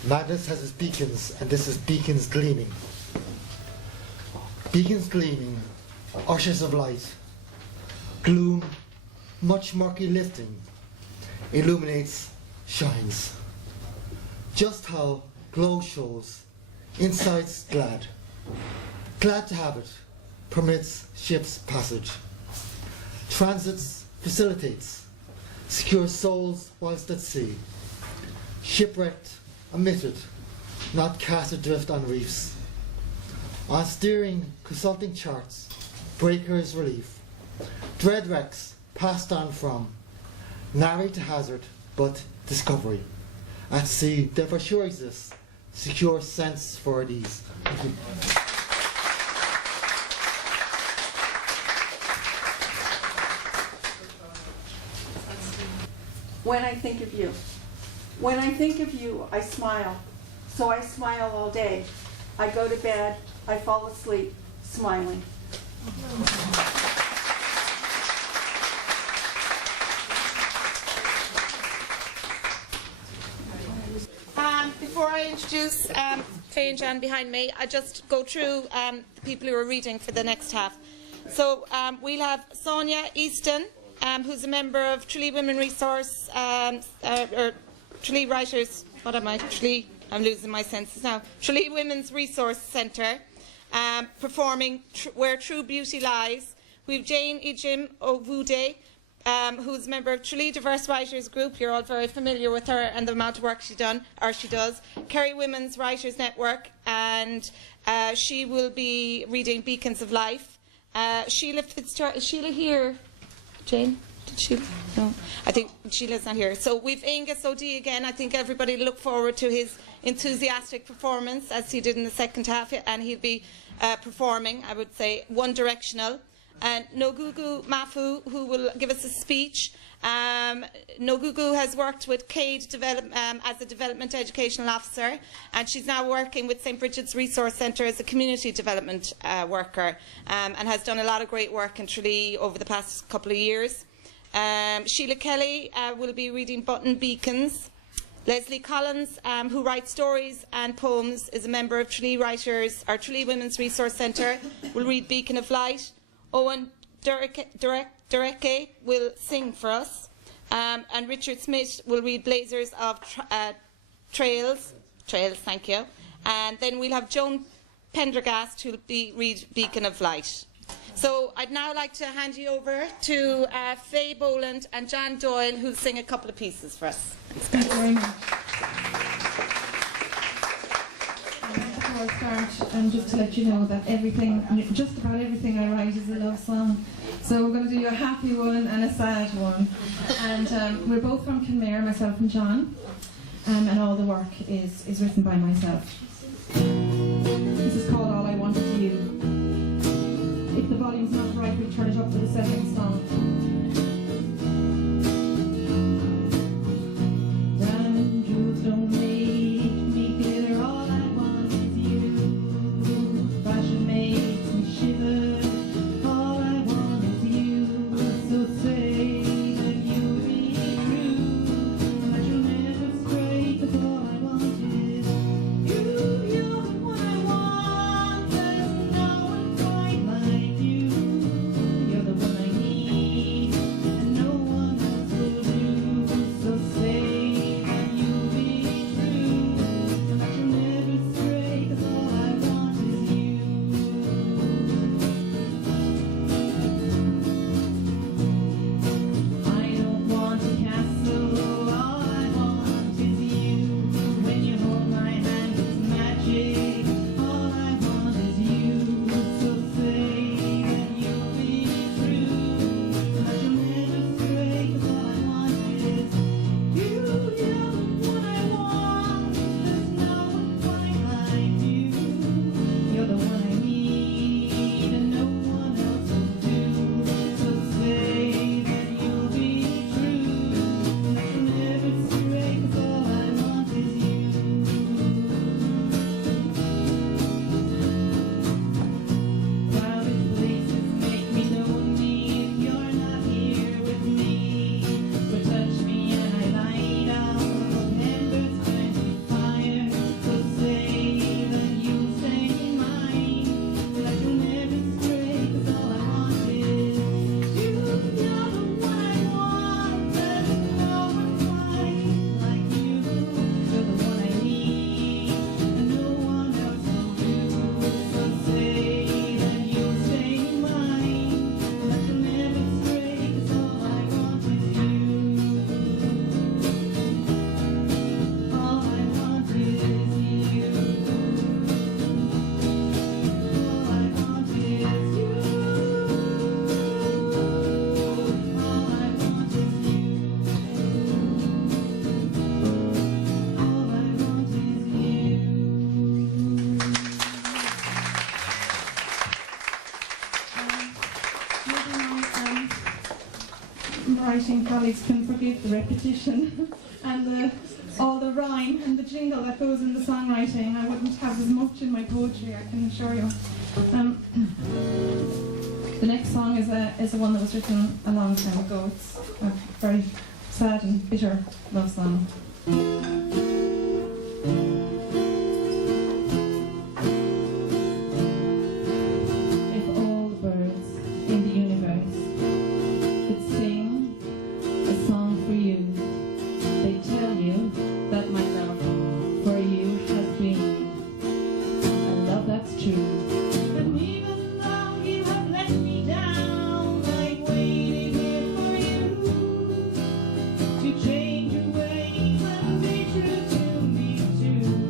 Madness has its beacons, and this is beacons gleaming. Beacons gleaming, ushers of light. Gloom, much murky lifting, illuminates, shines. Just how glow shows, inside's glad. Glad to have it, permits ship's passage. Transits, facilitates, secures souls whilst at sea. Shipwrecked, omitted, not cast adrift on reefs. On steering, consulting charts, breakers relief. Dread wrecks passed on from, nary to hazard, but discovery. At sea, there for sure exists, secure sense for these. When I think of you. When I think of you, I smile. So I smile all day. I go to bed, I fall asleep, smiling. Before I introduce Faye and Jan behind me, I just go through the people who are reading for the next half. So we'll have Sonia Easton, who's a member of Tralee Women Resource, or Tralee Writers, what am I? Tralee, I'm losing my senses now. Tralee Women's Resource Centre, performing Where True Beauty Lies. We have Jane Ijim Ovude, who's a member of Tralee Diverse Writers Group. You're all very familiar with her and the amount of work she does. Kerry Women's Writers Network, and she will be reading Beacons of Life. Sheila Fitzgerald, is Sheila here? Jane? Did Sheila? No. I think Sheila's not here. So we've Angus O'Dea again. I think everybody look forward to his enthusiastic performance as he did in the second half, and he'll be performing, I would say, one directional. And Nogugu Mafu, who will give us a speech. Nogugu has worked with CADE as a Development Educational Officer, and she's now working with St Bridget's Resource Centre as a Community Development worker, and has done a lot of great work in Tralee over the past couple of years. Sheila Kelly will be reading Button Beacons. Leslie Collins, who writes stories and poems, is a member of Tralee Writers, or Tralee Women's Resource Centre, will read Beacon of Light. Owen Dereke will sing for us, and Richard Smith will read Blazers of Trails, thank you. And then we'll have Joan Pendergast who will read Beacon of Light. So I'd now like to hand you over to Faye Boland and Jan Doyle, who'll sing a couple of pieces for us. Thanks, guys. I start, just to let you know that just about everything I write is a love song. So we're going to do a happy one and a sad one. And we're both from Kenmare, myself and John, and all the work is written by myself. This is called All I Want Is You. If the volume's not right, we'll turn it up for the second song. Diamond jewels don't make me glitter. All I want is you. Fashion makes me shiver. All I want is you. So say that you'll be true, that you'll never stray, 'cause all I want is you. You're the one I want. There's no one quite like you. You're the one I need, and no one else will do. So say that you'll be true, and that you'll never stray, 'cause all I want is you. I don't want a castle, all I want is you. When you hold my hand, it's magic. All I want is you. So say that you'll be true, that you'll never stray, 'cause all I want is you. You're the one I want. There's no one quite like you. You're the one I need, and no one else will do. So say that you'll be true, that you'll never stray, 'cause all I want is you. Crowded places make me lonely if you're not here with me. But touch me and I light up, embers burn me fire. So say that you'll stay mine, that you'll never stray, 'cause all I want is you. You're the one I want. There's no one quite like you. You're the one I need, and no one else will do. So say that you'll stay mine, that you'll never stray, 'cause all I want is you. All I want is you. All I want is you. All I want is you. All I want is you. Writing colleagues can forgive the repetition and all the rhyme and the jingle that goes in the songwriting. I wouldn't have as much in my poetry, I can assure you. The next song is a one that was written a long time ago. It's a very sad and bitter love song. If all the birds in the universe could sing a song for you, they tell you that my love for you has been a love that's true. And even though you have let me down, I waited here for you to change your ways and be true to me too.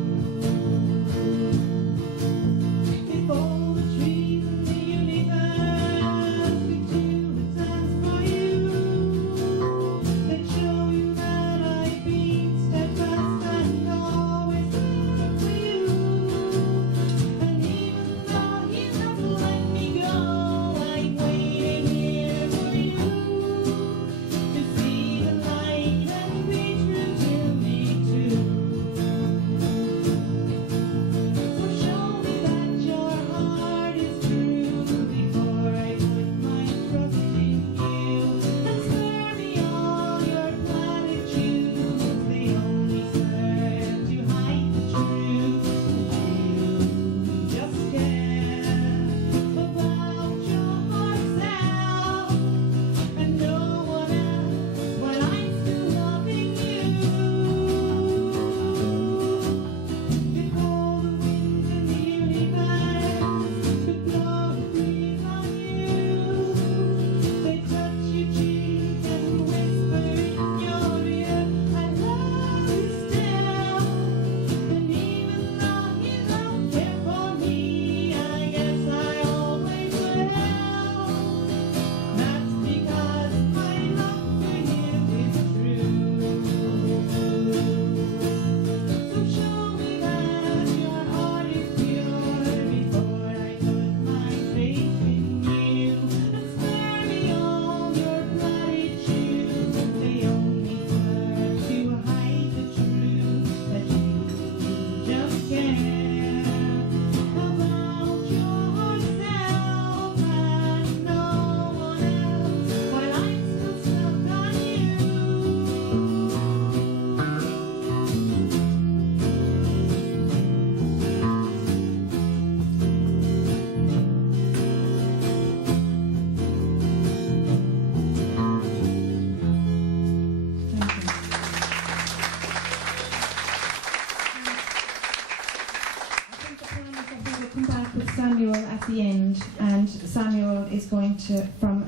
the end, and Samuel is going to, from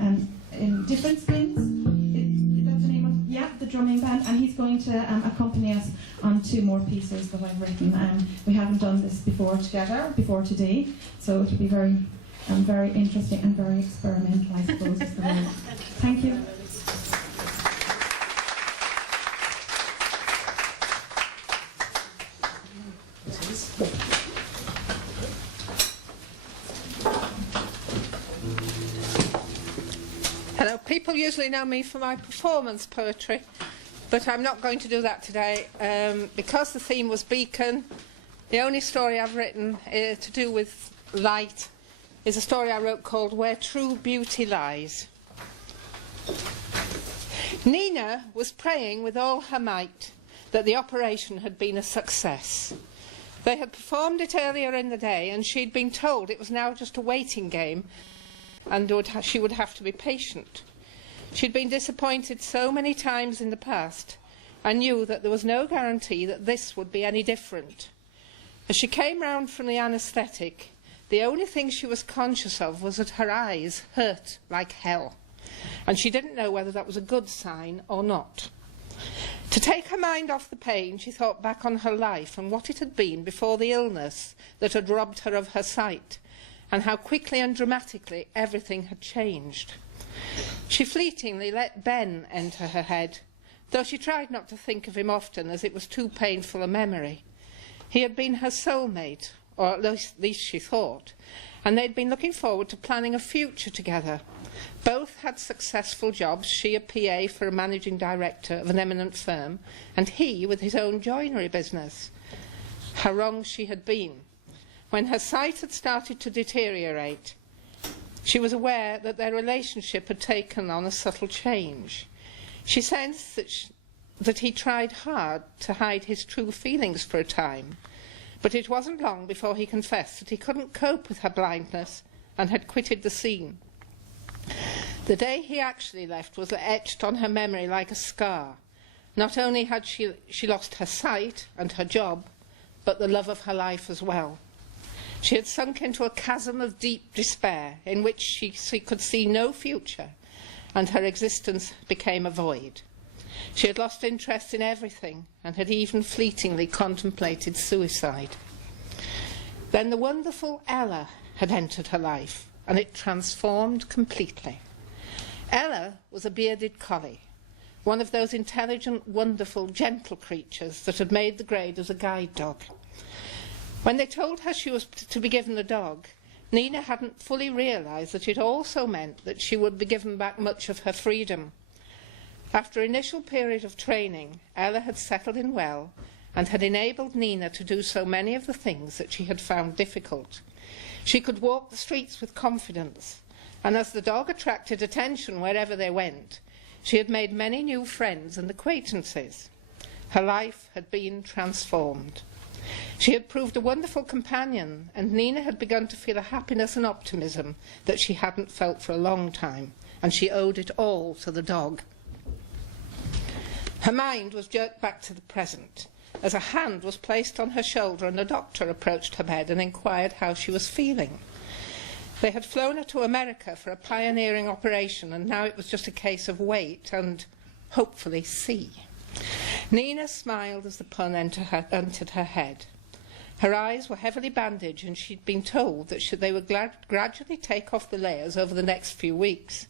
in different skins, is that the name of, yeah, the drumming band, and he's going to accompany us on 2 more pieces that I've written. We haven't done this before today, so it'll be very interesting and very experimental, I suppose is the word. Thank you. Hello, people usually know me for my performance poetry, but I'm not going to do that today. Because the theme was Beacon, the only story I've written to do with light is a story I wrote called Where True Beauty Lies. Nina was praying with all her might that the operation had been a success. They had performed it earlier in the day, and she'd been told it was now just a waiting game, and she would have to be patient. She'd been disappointed so many times in the past, and knew that there was no guarantee that this would be any different. As she came round from the anaesthetic, the only thing she was conscious of was that her eyes hurt like hell, and she didn't know whether that was a good sign or not. To take her mind off the pain, she thought back on her life and what it had been before the illness that had robbed her of her sight, and how quickly and dramatically everything had changed. She fleetingly let Ben enter her head, though she tried not to think of him often, as it was too painful a memory. He had been her soulmate, or at least she thought, and they'd been looking forward to planning a future together. Both had successful jobs, she a PA for a managing director of an eminent firm, and he with his own joinery business. How wrong she had been. When her sight had started to deteriorate, she was aware that their relationship had taken on a subtle change. She sensed that he tried hard to hide his true feelings for a time, but it wasn't long before he confessed that he couldn't cope with her blindness and had quitted the scene. The day he actually left was etched on her memory like a scar. Not only had she lost her sight and her job, but the love of her life as well. She had sunk into a chasm of deep despair in which she could see no future, and her existence became a void. She had lost interest in everything and had even fleetingly contemplated suicide. Then the wonderful Ella had entered her life, and it transformed completely. Ella was a bearded collie, one of those intelligent, wonderful, gentle creatures that had made the grade as a guide dog. When they told her she was to be given a dog, Nina hadn't fully realised that it also meant that she would be given back much of her freedom. After an initial period of training, Ella had settled in well and had enabled Nina to do so many of the things that she had found difficult. She could walk the streets with confidence, and as the dog attracted attention wherever they went, she had made many new friends and acquaintances. Her life had been transformed. She had proved a wonderful companion, and Nina had begun to feel a happiness and optimism that she hadn't felt for a long time, and she owed it all to the dog. Her mind was jerked back to the present, as a hand was placed on her shoulder and a doctor approached her bed and inquired how she was feeling. They had flown her to America for a pioneering operation, and now it was just a case of wait and, hopefully, see. Nina smiled as the pun entered her head. Her eyes were heavily bandaged, and she'd been told that they would gradually take off the layers over the next few weeks.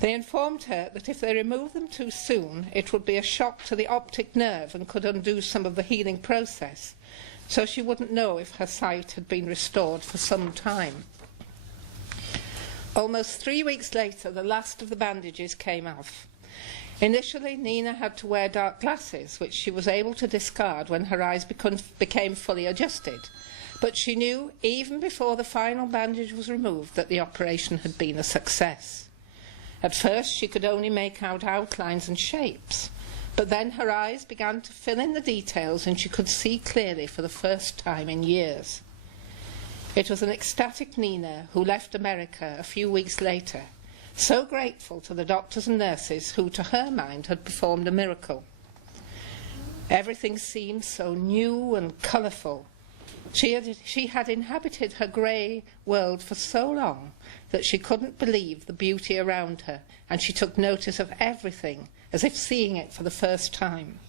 They informed her that if they removed them too soon, it would be a shock to the optic nerve and could undo some of the healing process, so she wouldn't know if her sight had been restored for some time. Almost 3 weeks later, the last of the bandages came off. Initially, Nina had to wear dark glasses, which she was able to discard when her eyes became fully adjusted. But she knew, even before the final bandage was removed, that the operation had been a success. At first, she could only make out outlines and shapes, but then her eyes began to fill in the details, and she could see clearly for the first time in years. It was an ecstatic Nina who left America a few weeks later, so grateful to the doctors and nurses who, to her mind, had performed a miracle. Everything seemed so new and colourful, She had inhabited her grey world for so long that she couldn't believe the beauty around her, and she took notice of everything as if seeing it for the first time.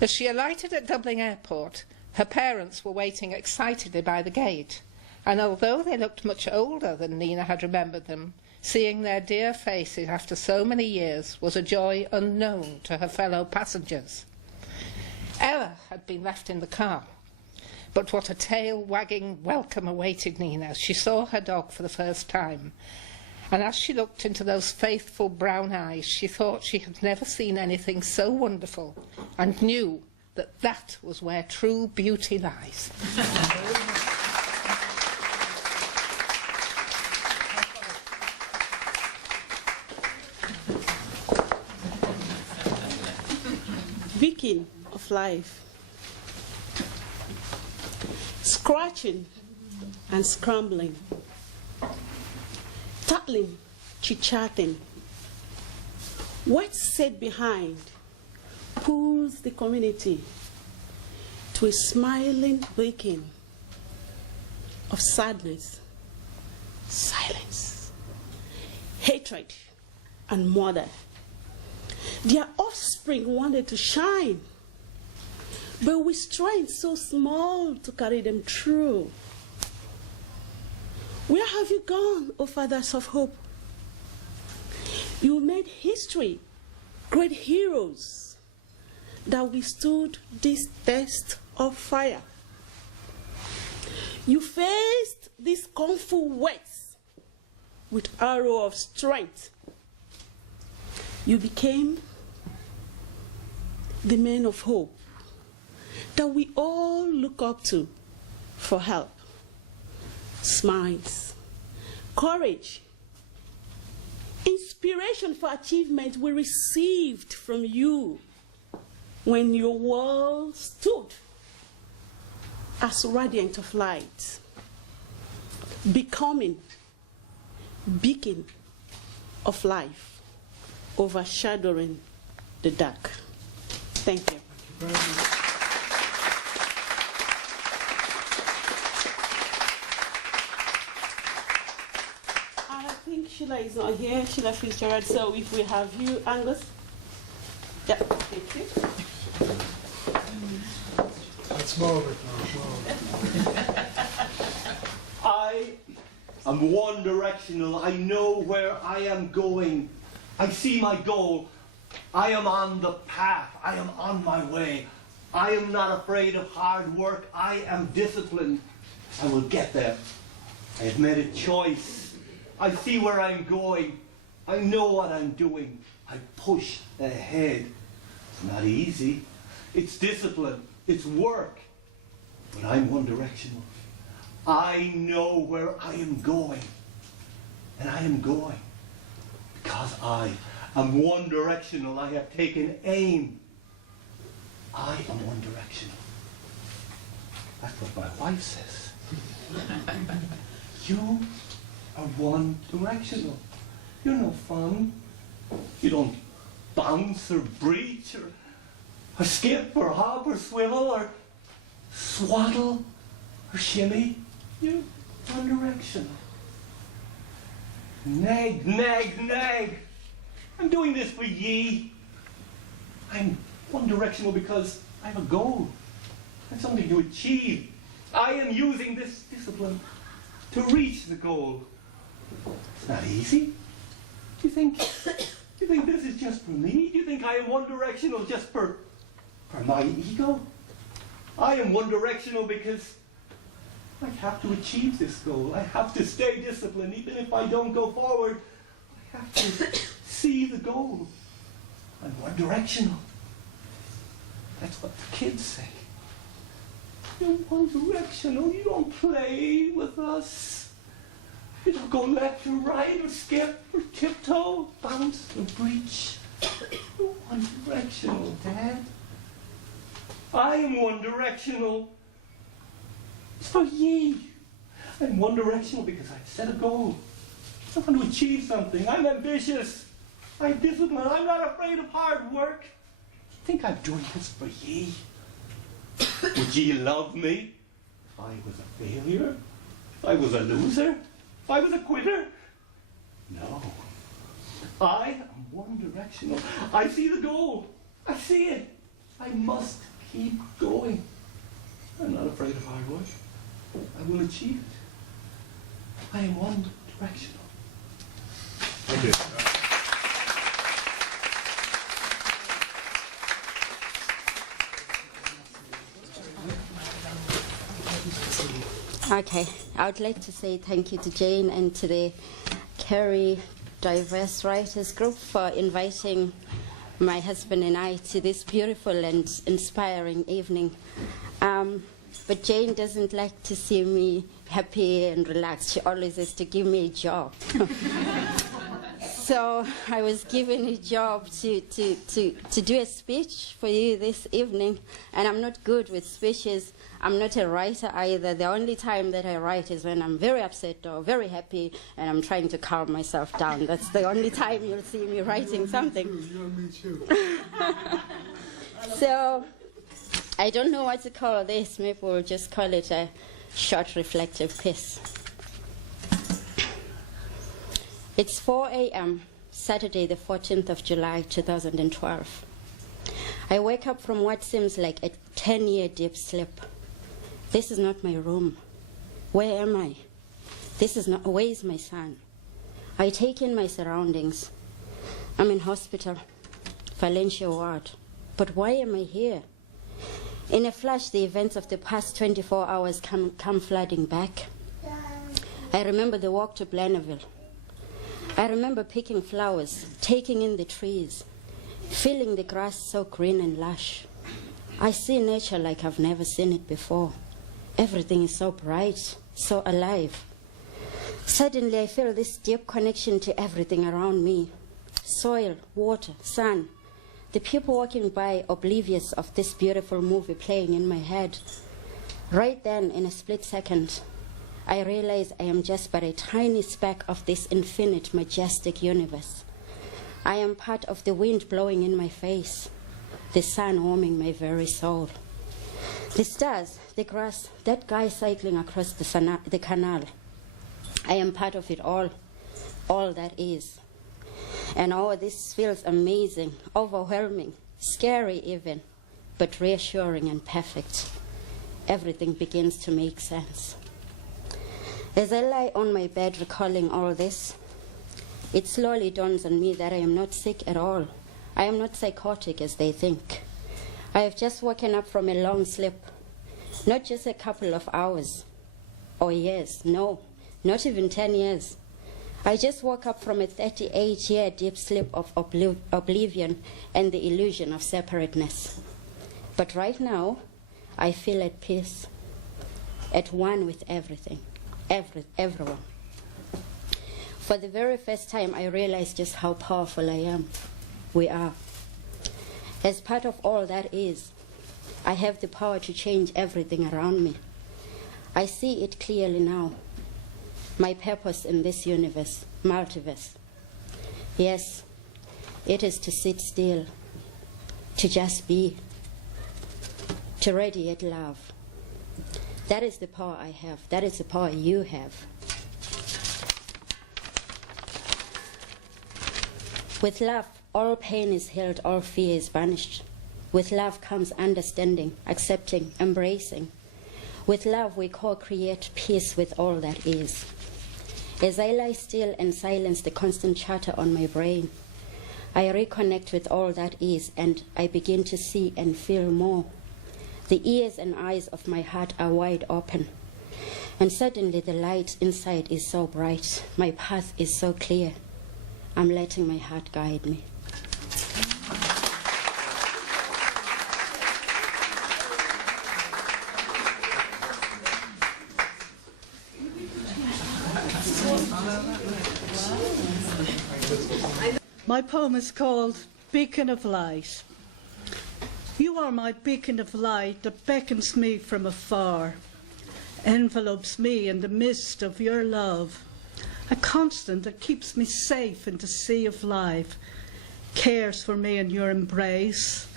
As she alighted at Dublin Airport, her parents were waiting excitedly by the gate, and although they looked much older than Nina had remembered them, seeing their dear faces after so many years was a joy unknown to her fellow passengers. Ella had been left in the car. But what a tail-wagging welcome awaited Nina as she saw her dog for the first time. And as she looked into those faithful brown eyes, she thought she had never seen anything so wonderful, and knew that that was where true beauty lies. Beacon of life. Scratching and scrambling, tattling, chit-chatting. What's said behind pulls the community to a smiling beacon of sadness, silence, hatred, and murder. Their offspring wanted to shine, but with strength so small to carry them through. Where have you gone, O fathers of hope? You made history, great heroes that withstood this test of fire. You faced these scornful words with arrow of strength. You became the men of hope that we all look up to for help, smiles, courage, inspiration for achievement we received from you when your world stood as radiant of light, becoming beacon of life, overshadowing the dark. Thank you. Thank you very much. I think Sheila is not here, Sheila Fitzgerald, so if we have you, Angus. Yeah, thank you. That's more of it now. More of it. I am one directional. I know where I am going. I see my goal. I am on the path. I am on my way. I am not afraid of hard work. I am disciplined. I will get there. I have made a choice. I see where I'm going. I know what I'm doing. I push ahead. It's not easy. It's discipline. It's work. But I'm one directional. I know where I am going. And I am going because I am one directional. I have taken aim. I am one directional. That's what my wife says. You are one directional. You're no fun. You don't bounce or breach or skip or hop or swivel or swaddle or shimmy. You're one directional. Nag, nag, nag. I'm doing this for ye. I'm one directional because I have a goal. I have something to achieve. I am using this discipline to reach the goal. It's not easy. Do you think this is just for me? Do you think I am one directional just for my ego? I am one directional because I have to achieve this goal. I have to stay disciplined. Even if I don't go forward, I have to see the goal. I'm one directional. That's what the kids say. You're one directional. You don't play with us. You don't go left or right or skip or tiptoe, bounce or breach. You're one directional, Dad. I am one directional. It's for ye. I'm one directional because I've set a goal. I want to achieve something. I'm ambitious. I'm disciplined. I'm not afraid of hard work. I think I'm doing this for ye. Would ye love me? I was a failure? I was a loser? I was a quitter? No. I am one directional. I see the goal. I see it. I must keep going. I'm not afraid of hard work. I will achieve it. I am one directional. Thank you. Okay, I would like to say thank you to Jane and to the Kerry Diverse Writers Group for inviting my husband and I to this beautiful and inspiring evening. But Jane doesn't like to see me happy and relaxed. She always has to give me a job. So I was given a job to do a speech for you this evening, and I'm not good with speeches. I'm not a writer either. The only time that I write is when I'm very upset or very happy and I'm trying to calm myself down. That's the only time you'll see me writing something. Me too. So I don't know what to call this. Maybe we'll just call it a short reflective piece. It's 4 a.m., Saturday the 14th of July, 2012. I wake up from what seems like a 10-year deep sleep. This is not my room. Where am I? Where is my son? I take in my surroundings. I'm in hospital, Valencia ward. But why am I here? In a flash, the events of the past 24 hours come flooding back. I remember the walk to Blennerville. I remember picking flowers, taking in the trees, feeling the grass so green and lush. I see nature like I've never seen it before. Everything is so bright, so alive. Suddenly I feel this deep connection to everything around me. Soil, water, sun. The people walking by oblivious of this beautiful movie playing in my head. Right then, in a split second, I realize I am just but a tiny speck of this infinite, majestic universe. I am part of the wind blowing in my face, the sun warming my very soul. The stars, the grass, that guy cycling across the canal. I am part of it all that is. And all this feels amazing, overwhelming, scary even, but reassuring and perfect. Everything begins to make sense. As I lie on my bed recalling all this, it slowly dawns on me that I am not sick at all. I am not psychotic as they think. I have just woken up from a long sleep, not just a couple of hours or years, no, not even 10 years. I just woke up from a 38-year deep sleep of oblivion and the illusion of separateness. But right now, I feel at peace, at one with everything, everyone. For the very first time, I realized just how powerful I am. We are. As part of all that is, I have the power to change everything around me. I see it clearly now. My purpose in this universe, multiverse. Yes, it is to sit still, to just be, to radiate love. That is the power I have. That is the power you have. With love, all pain is healed, all fear is banished. With love comes understanding, accepting, embracing. With love, we co-create peace with all that is. As I lie still and silence the constant chatter on my brain, I reconnect with all that is, and I begin to see and feel more. The ears and eyes of my heart are wide open, and suddenly the light inside is so bright. My path is so clear. I'm letting my heart guide me. My poem is called Beacon of Light. You are my beacon of light that beckons me from afar, envelopes me in the mist of your love, a constant that keeps me safe in the sea of life, cares for me in your embrace.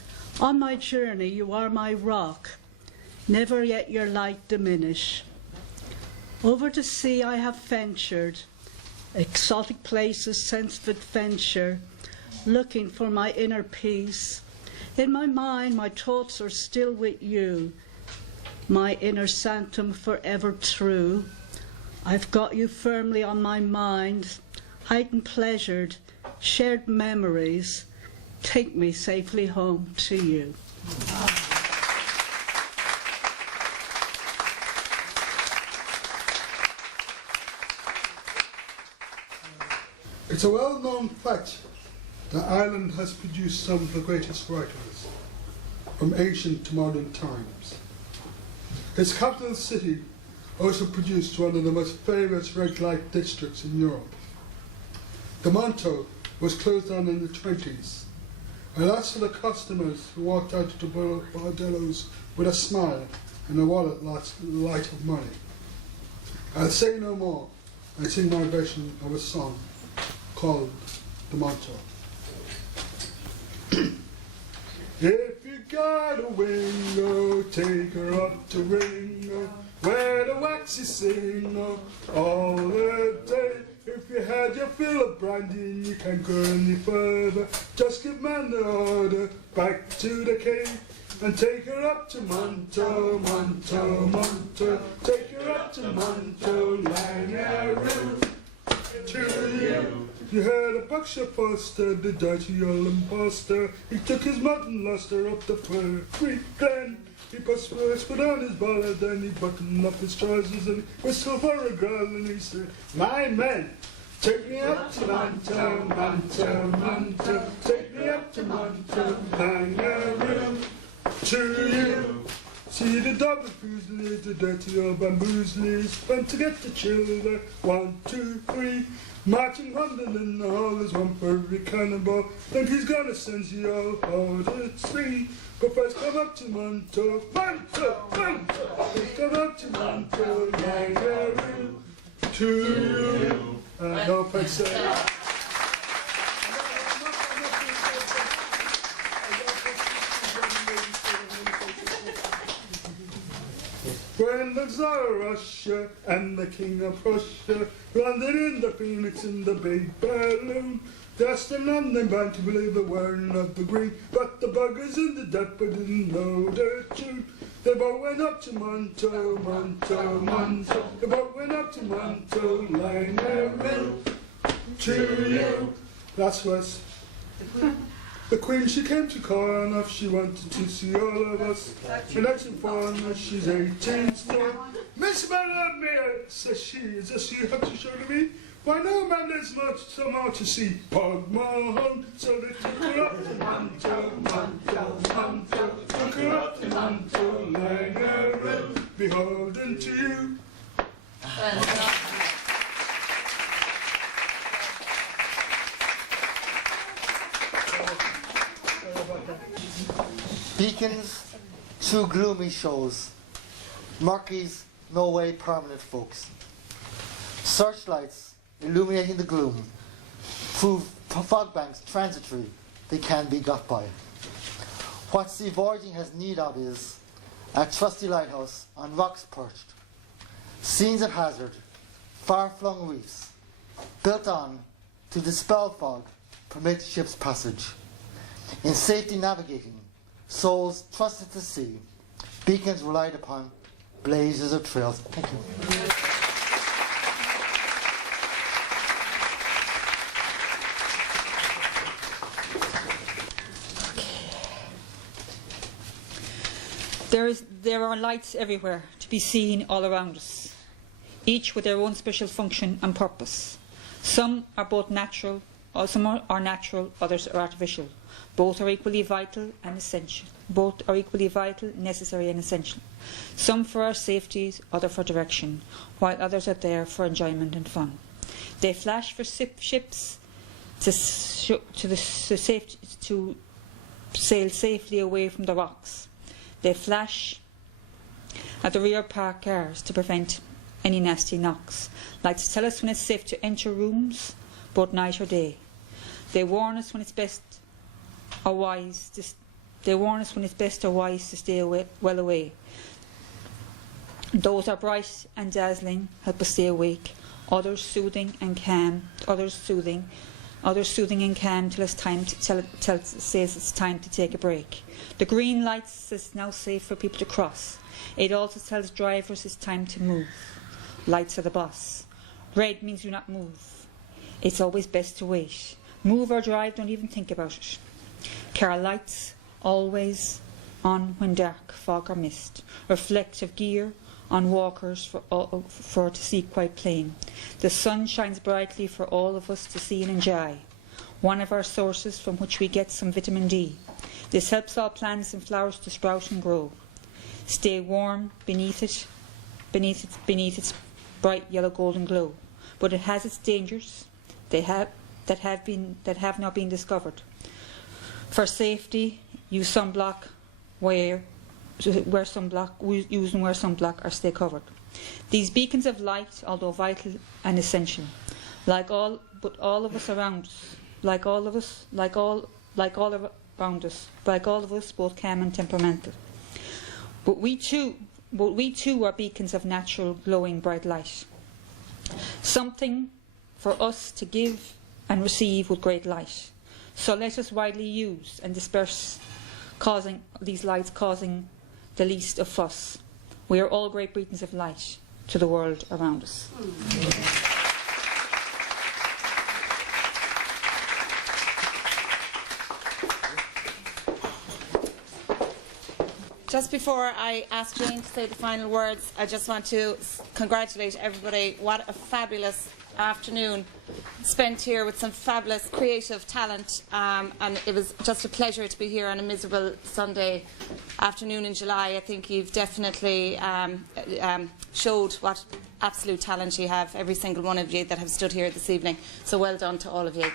On my journey, you are my rock. never yet your light diminish. Over the sea I have ventured, exotic places since adventure, looking for my inner peace. In my mind, my thoughts are still with you, my inner sanctum forever true. I've got you firmly on my mind, heightened pleasured, shared memories. Take me safely home to you. It's a well-known fact that Ireland has produced some of the greatest writers from ancient to modern times. Its capital city also produced one of the most famous red light districts in Europe. The Monto was closed down in the 20s, and as for the customers who walked out of the bordellos with a smile and a wallet light of money. I'll say no more and sing my version of a song called The Monto. If you got a window, take her up to Ringo, where the waxy sing all the day. If you had your fill of brandy and you can't go any further, just give man the order back to the cave and take her up to Monto, Monto, Monto. Take her up to Monto, Langaroo. To you. You heard a buckshot poster, the dirty old imposter. He took his mutton luster up the Fir Creek Glen. He put on his ballad, then he buttoned up his trousers and whistled for a girl, and he said, "My men, take me up to Monto, Monto, Monto. Take me up to Monto, Langaroo. To you." See the double fuselage, the dirty old bamboozlers went to get the children. 1, 2, 3. Marching London in the hall is one for every cannonball. Then he's gonna send you all the three. But first come up to Monto, Monto, Monto. First come up to Monto, Langaroo. To you. I hope I say. When the Tsar of Russia and the King of Prussia landed in the Phoenix in the big balloon, just a London band to believe the word of the green, but the buggers in the depot didn't know the tune. They both went up to Monto, Monto, Monto. They both went up to Monto, Langaroo. To you. That's was the Queen, she came to call enough, she wanted to see all of us. And that's informed that she's 18 still. Miss Malamere, says she, is this you have to show to me? Why no, man, there's not some more to see. Pogmahon, so they took her up to Monto, Monto, Monto. Took her up to Monto, Langaroo, beholden to you. Beacons through gloomy shows, murkies no way permanent folks. Searchlights illuminating the gloom, prove fog banks transitory, they can be got by. What sea voyaging has need of is a trusty lighthouse on rocks perched, scenes of hazard, far-flung reefs, built on to dispel fog, permit ships passage. In safety navigating, souls trusted to sea, beacons relied upon, blazes of trails. Thank you. There are lights everywhere to be seen all around us, each with their own special function and purpose. Some are both natural, some are natural, others are artificial. Both are equally vital and essential. Both are equally vital, necessary and essential. Some for our safety, others for direction, while others are there for enjoyment and fun. They flash for ships to sail safely away from the rocks. They flash at the rear parked cars to prevent any nasty knocks. Lights tell us when it's safe to enter rooms, both night or day. They warn us when it's best or wise to stay well away. Those are bright and dazzling, help us stay awake. Others soothing and calm. Others soothing and calm till it's time says it's time to take a break. The green light says now safe for people to cross. It also tells drivers it's time to move. Lights are the boss. Red means do not move. It's always best to wait. Move or drive, don't even think about it. Car lights always on when dark, fog or mist. Reflective gear on walkers for to see quite plain. The sun shines brightly for all of us to see and enjoy. One of our sources from which we get some vitamin D. This helps all plants and flowers to sprout and grow. Stay warm beneath its bright yellow golden glow. But it has its dangers that have not been discovered. For safety, use sunblock use and wear sunblock or stay covered. These beacons of light, although vital and essential, like all of us, both calm and temperamental. But we too are beacons of natural, glowing, bright light. Something for us to give and receive with great light. So let us widely use and disperse these lights, causing the least of fuss. We are all great beacons of light to the world around us. Just before I ask Jane to say the final words, I just want to congratulate everybody. What a fabulous afternoon spent here with some fabulous creative talent, and it was just a pleasure to be here on a miserable Sunday afternoon in July. I think you've definitely showed what absolute talent you have, every single one of you that have stood here this evening. So well done to all of you.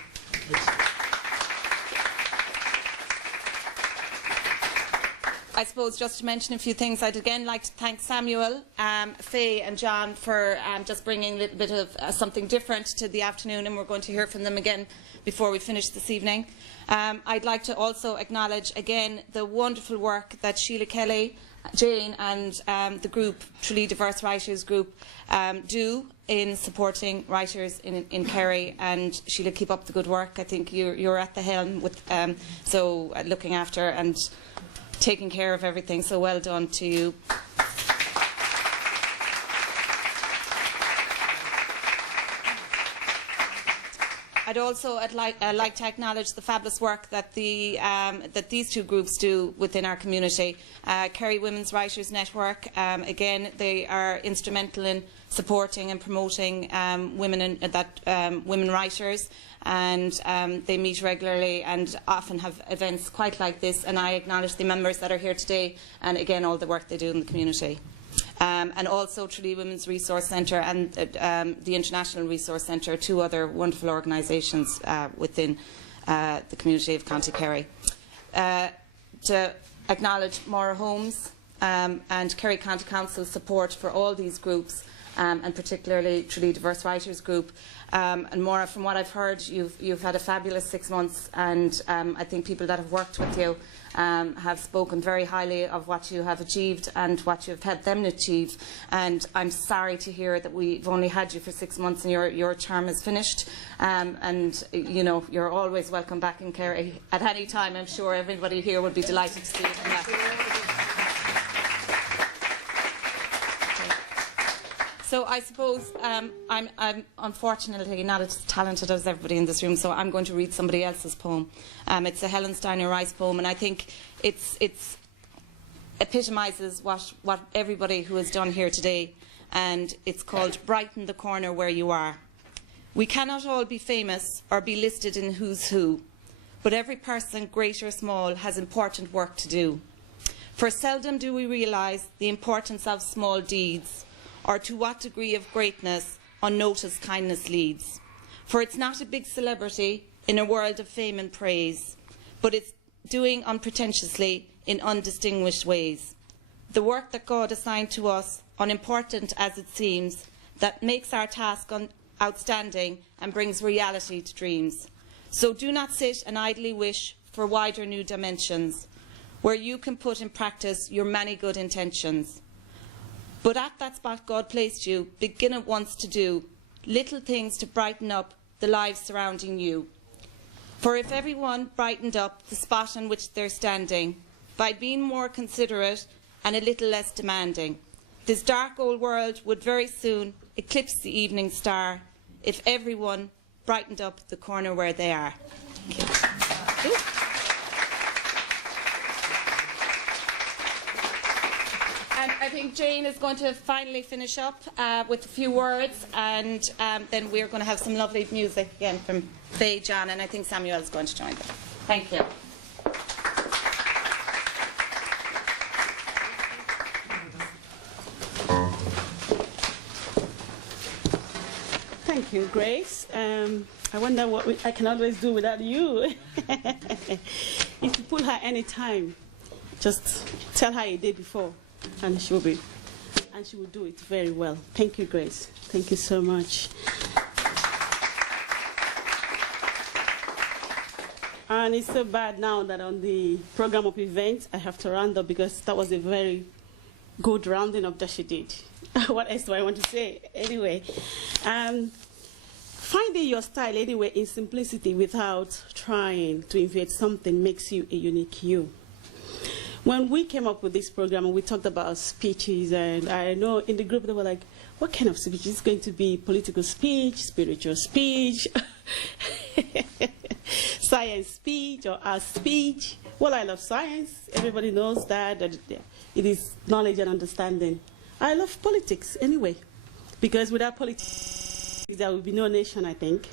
I suppose just to mention a few things, I'd again like to thank Samuel, Faye and John for just bringing a little bit of something different to the afternoon, and we're going to hear from them again before we finish this evening. I'd like to also acknowledge again the wonderful work that Sheila Kelly, Jane and the group, Tralee Diverse Writers Group, do in supporting writers in Kerry. And Sheila, keep up the good work. I think you're at the helm with looking after and taking care of everything, so well done to you. I'd like to acknowledge the fabulous work that that these two groups do within our community. Kerry Women's Writers Network, again, they are instrumental in supporting and promoting women writers, and they meet regularly and often have events quite like this, and I acknowledge the members that are here today and again all the work they do in the community. And also Tralee Women's Resource Centre and the International Resource Centre, two other wonderful organisations within the community of County Kerry. To acknowledge Maura Holmes and Kerry County Council's support for all these groups, and particularly Tralee Diverse Writers Group. And Maura, from what I've heard, you've had a fabulous 6 months, and I think people that have worked with you have spoken very highly of what you have achieved and what you've had them achieve. And I'm sorry to hear that we've only had you for 6 months and your term is finished. And you know, you're always welcome back in Kerry at any time. I'm sure everybody here would be delighted to see you come back. So I suppose I'm unfortunately not as talented as everybody in this room, so I'm going to read somebody else's poem. It's a Helen Steiner Rice poem, and I think it epitomises what everybody who has done here today, and it's called Brighten the Corner Where You Are. We cannot all be famous or be listed in Who's Who, but every person, great or small, has important work to do. For seldom do we realise the importance of small deeds, or to what degree of greatness unnoticed kindness leads. For it's not a big celebrity in a world of fame and praise, but it's doing unpretentiously in undistinguished ways. The work that God assigned to us, unimportant as it seems, that makes our task outstanding and brings reality to dreams. So do not sit and idly wish for wider new dimensions, where you can put in practice your many good intentions. But at that spot God placed you, begin at once to do little things to brighten up the lives surrounding you. For if everyone brightened up the spot on which they're standing by being more considerate and a little less demanding, this dark old world would very soon eclipse the evening star if everyone brightened up the corner where they are. Thank you. And I think Jane is going to finally finish up with a few words, and then we're going to have some lovely music again from Faye, John, and I think Samuel is going to join them. Thank you. Thank you, Grace. I wonder what I can always do without you. If you pull her any time, just tell her a day before, and she will do it very well. Thank you, Grace. Thank you so much. And it's so bad now that on the program of events, I have to round up because that was a very good rounding up that she did. What else do I want to say? Anyway, finding your style anyway in simplicity without trying to invent something makes you a unique you. When we came up with this program and we talked about speeches, and I know in the group they were like, what kind of speech? Is it going to be political speech, spiritual speech, science speech, or art speech? Well, I love science. Everybody knows that it is knowledge and understanding. I love politics anyway, because without politics, there will be no nation, I think.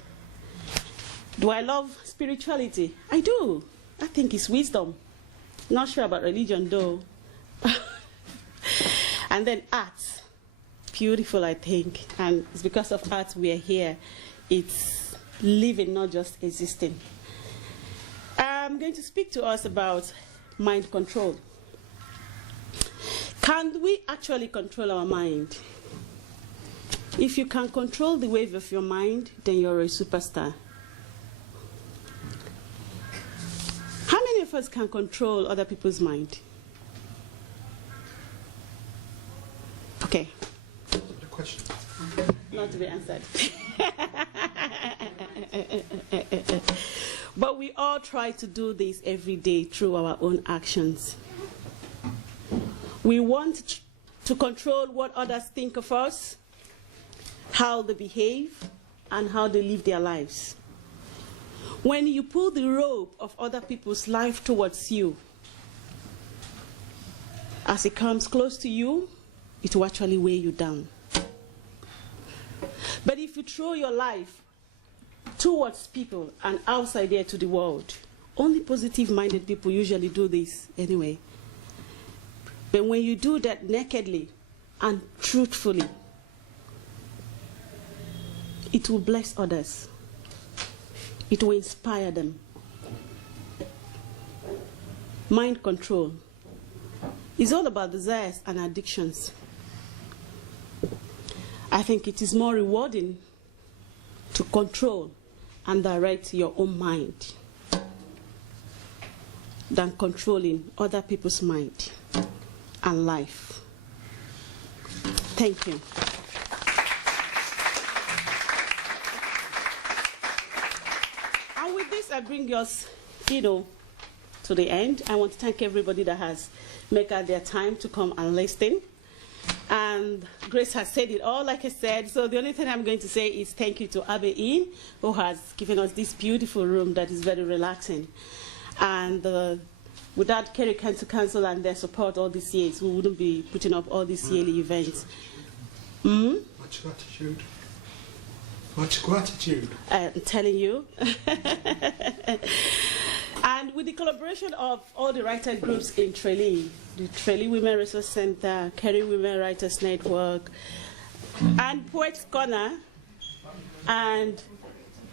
Do I love spirituality? I do. I think it's wisdom. Not sure about religion, though. And then art. Beautiful, I think. And it's because of art we are here. It's living, not just existing. I'm going to speak to us about mind control. Can we actually control our mind? If you can control the wave of your mind, then you're a superstar. How many of us can control other people's mind? Okay. The question. Not to be answered. But we all try to do this every day through our own actions. We want to control what others think of us, how they behave, and how they live their lives. When you pull the rope of other people's life towards you, as it comes close to you, it will actually weigh you down. But if you throw your life towards people and outside there to the world, only positive-minded people usually do this anyway. But when you do that nakedly and truthfully, it will bless others. It will inspire them. Mind control is all about desires and addictions. I think it is more rewarding to control and direct your own mind than controlling other people's mind and life. Thank you. And with this, I bring us, to the end. I want to thank everybody that has made out their time to come and listen. And Grace has said it all, like I said. So the only thing I'm going to say is thank you to Abe Inn, who has given us this beautiful room that is very relaxing. And without Kerry Cancer Council and their support all these years, we wouldn't be putting up all these yearly events. Much gratitude. Much gratitude. I'm telling you. And with the collaboration of all the writer groups in Tralee, the Tralee Women Resource Center, Kerry Women Writers Network, and Poets Corner, and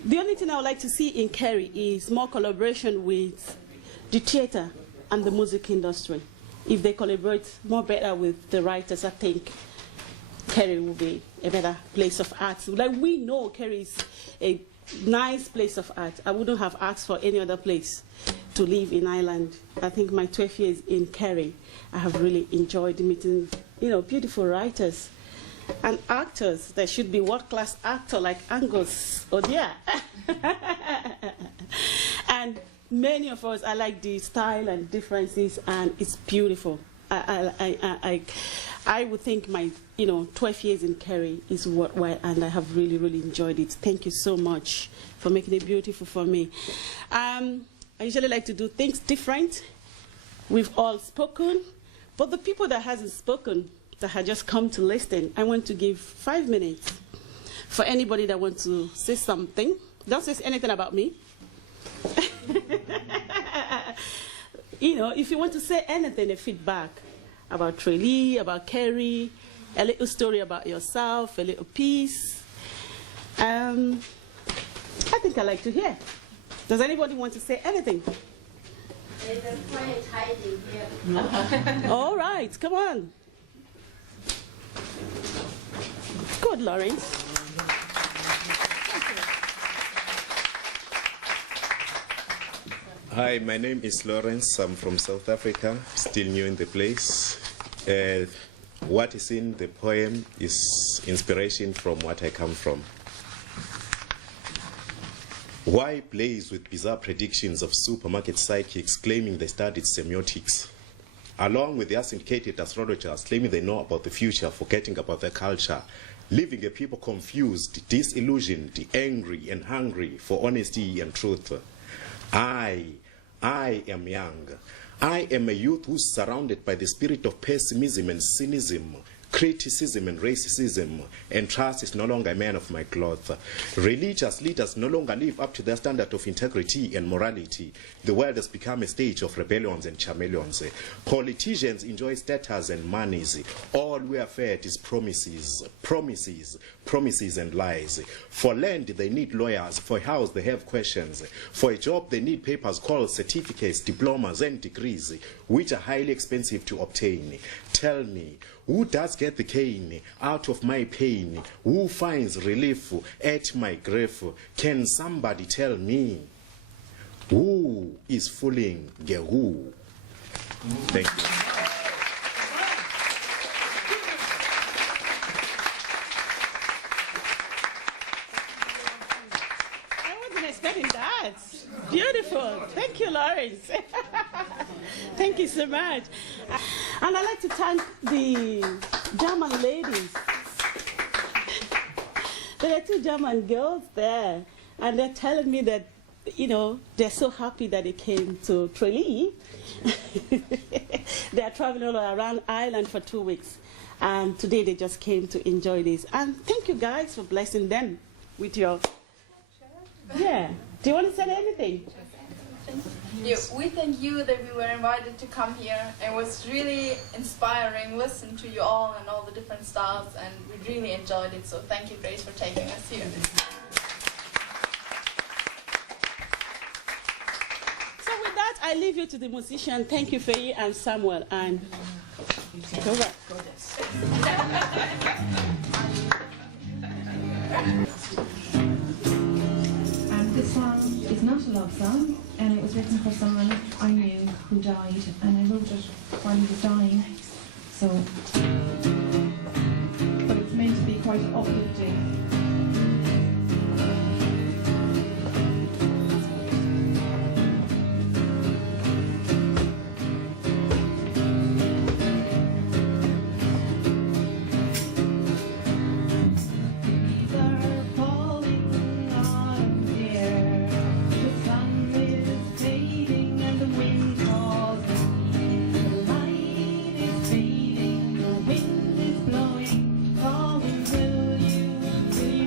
the only thing I would like to see in Kerry is more collaboration with the theater and the music industry. If they collaborate more better with the writers, I think Kerry will be a better place of art. Like we know Kerry is a nice place of art. I wouldn't have asked for any other place to live in Ireland. I think my 12 years in Kerry, I have really enjoyed meeting beautiful writers. And actors, there should be world-class actor like Angus Odia. And many of us, I like the style and differences, and it's beautiful. I would think my 12 years in Kerry is worthwhile, and I have really, really enjoyed it. Thank you so much for making it beautiful for me. I usually like to do things different. We've all spoken, but the people that hasn't spoken, that had just come to listen, I want to give 5 minutes for anybody that wants to say something. Don't say anything about me. If you want to say anything, a feedback about Tralee, about Kerry, a little story about yourself, a little piece. I think I'd like to hear. Does anybody want to say anything? There's a quiet hiding here. All right, come on. Good, Lawrence. Hi, my name is Lawrence. I'm from South Africa, still new in the place. What is in the poem is inspiration from what I come from. Why blaze with bizarre predictions of supermarket psychics claiming they studied semiotics, along with the authenticated astrologers claiming they know about the future, forgetting about their culture, leaving a people confused, disillusioned, angry and hungry for honesty and truth. I am young. I am a youth who's surrounded by the spirit of pessimism and cynicism, criticism and racism, and trust is no longer a man of my cloth. Religious leaders no longer live up to their standard of integrity and morality. The world has become a stage of rebellions and chameleons. Politicians enjoy status and monies. All we are fed is promises, promises, promises and lies. For land, they need lawyers. For a house, they have questions. For a job, they need papers called certificates, diplomas, and degrees, which are highly expensive to obtain. Tell me, who does get the cane out of my pain? Who finds relief at my grief? Can somebody tell me? Who is fooling the who? Thank you. I wasn't expecting that. Beautiful. Thank you, Lawrence. Thank you so much. And I'd like to thank the German ladies. There are 2 German girls there, and they're telling me that, they're so happy that they came to Tralee. They are traveling all around Ireland for 2 weeks, and today they just came to enjoy this. And thank you guys for blessing them with your... Yeah. Do you want to say anything? We thank you that we were invited to come here. It was really inspiring, listen to you all and all the different styles, and we really enjoyed it. So thank you, Grace, for taking us here. So with that, I leave you to the musician. Thank you, Faye and Samuel. And take over. This song is not a love song, and it was written for someone I knew who died, and I wrote it while he was dying. So, but it's meant to be quite uplifting. Will you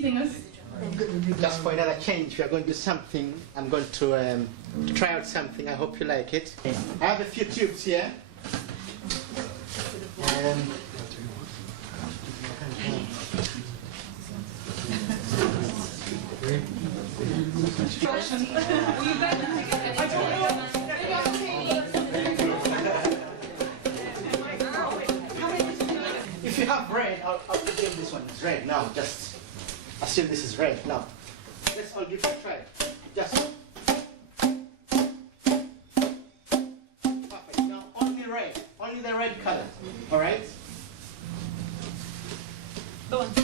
teasing us. Just for another change, we are going to do something. I'm going to try out something. I hope you like it. I have a few tubes here. If you have red, I'll give this one. It's red now. Just assume this is red now. Let's all give it a try. Just perfect. Now only red, only the red color. All right. Go on.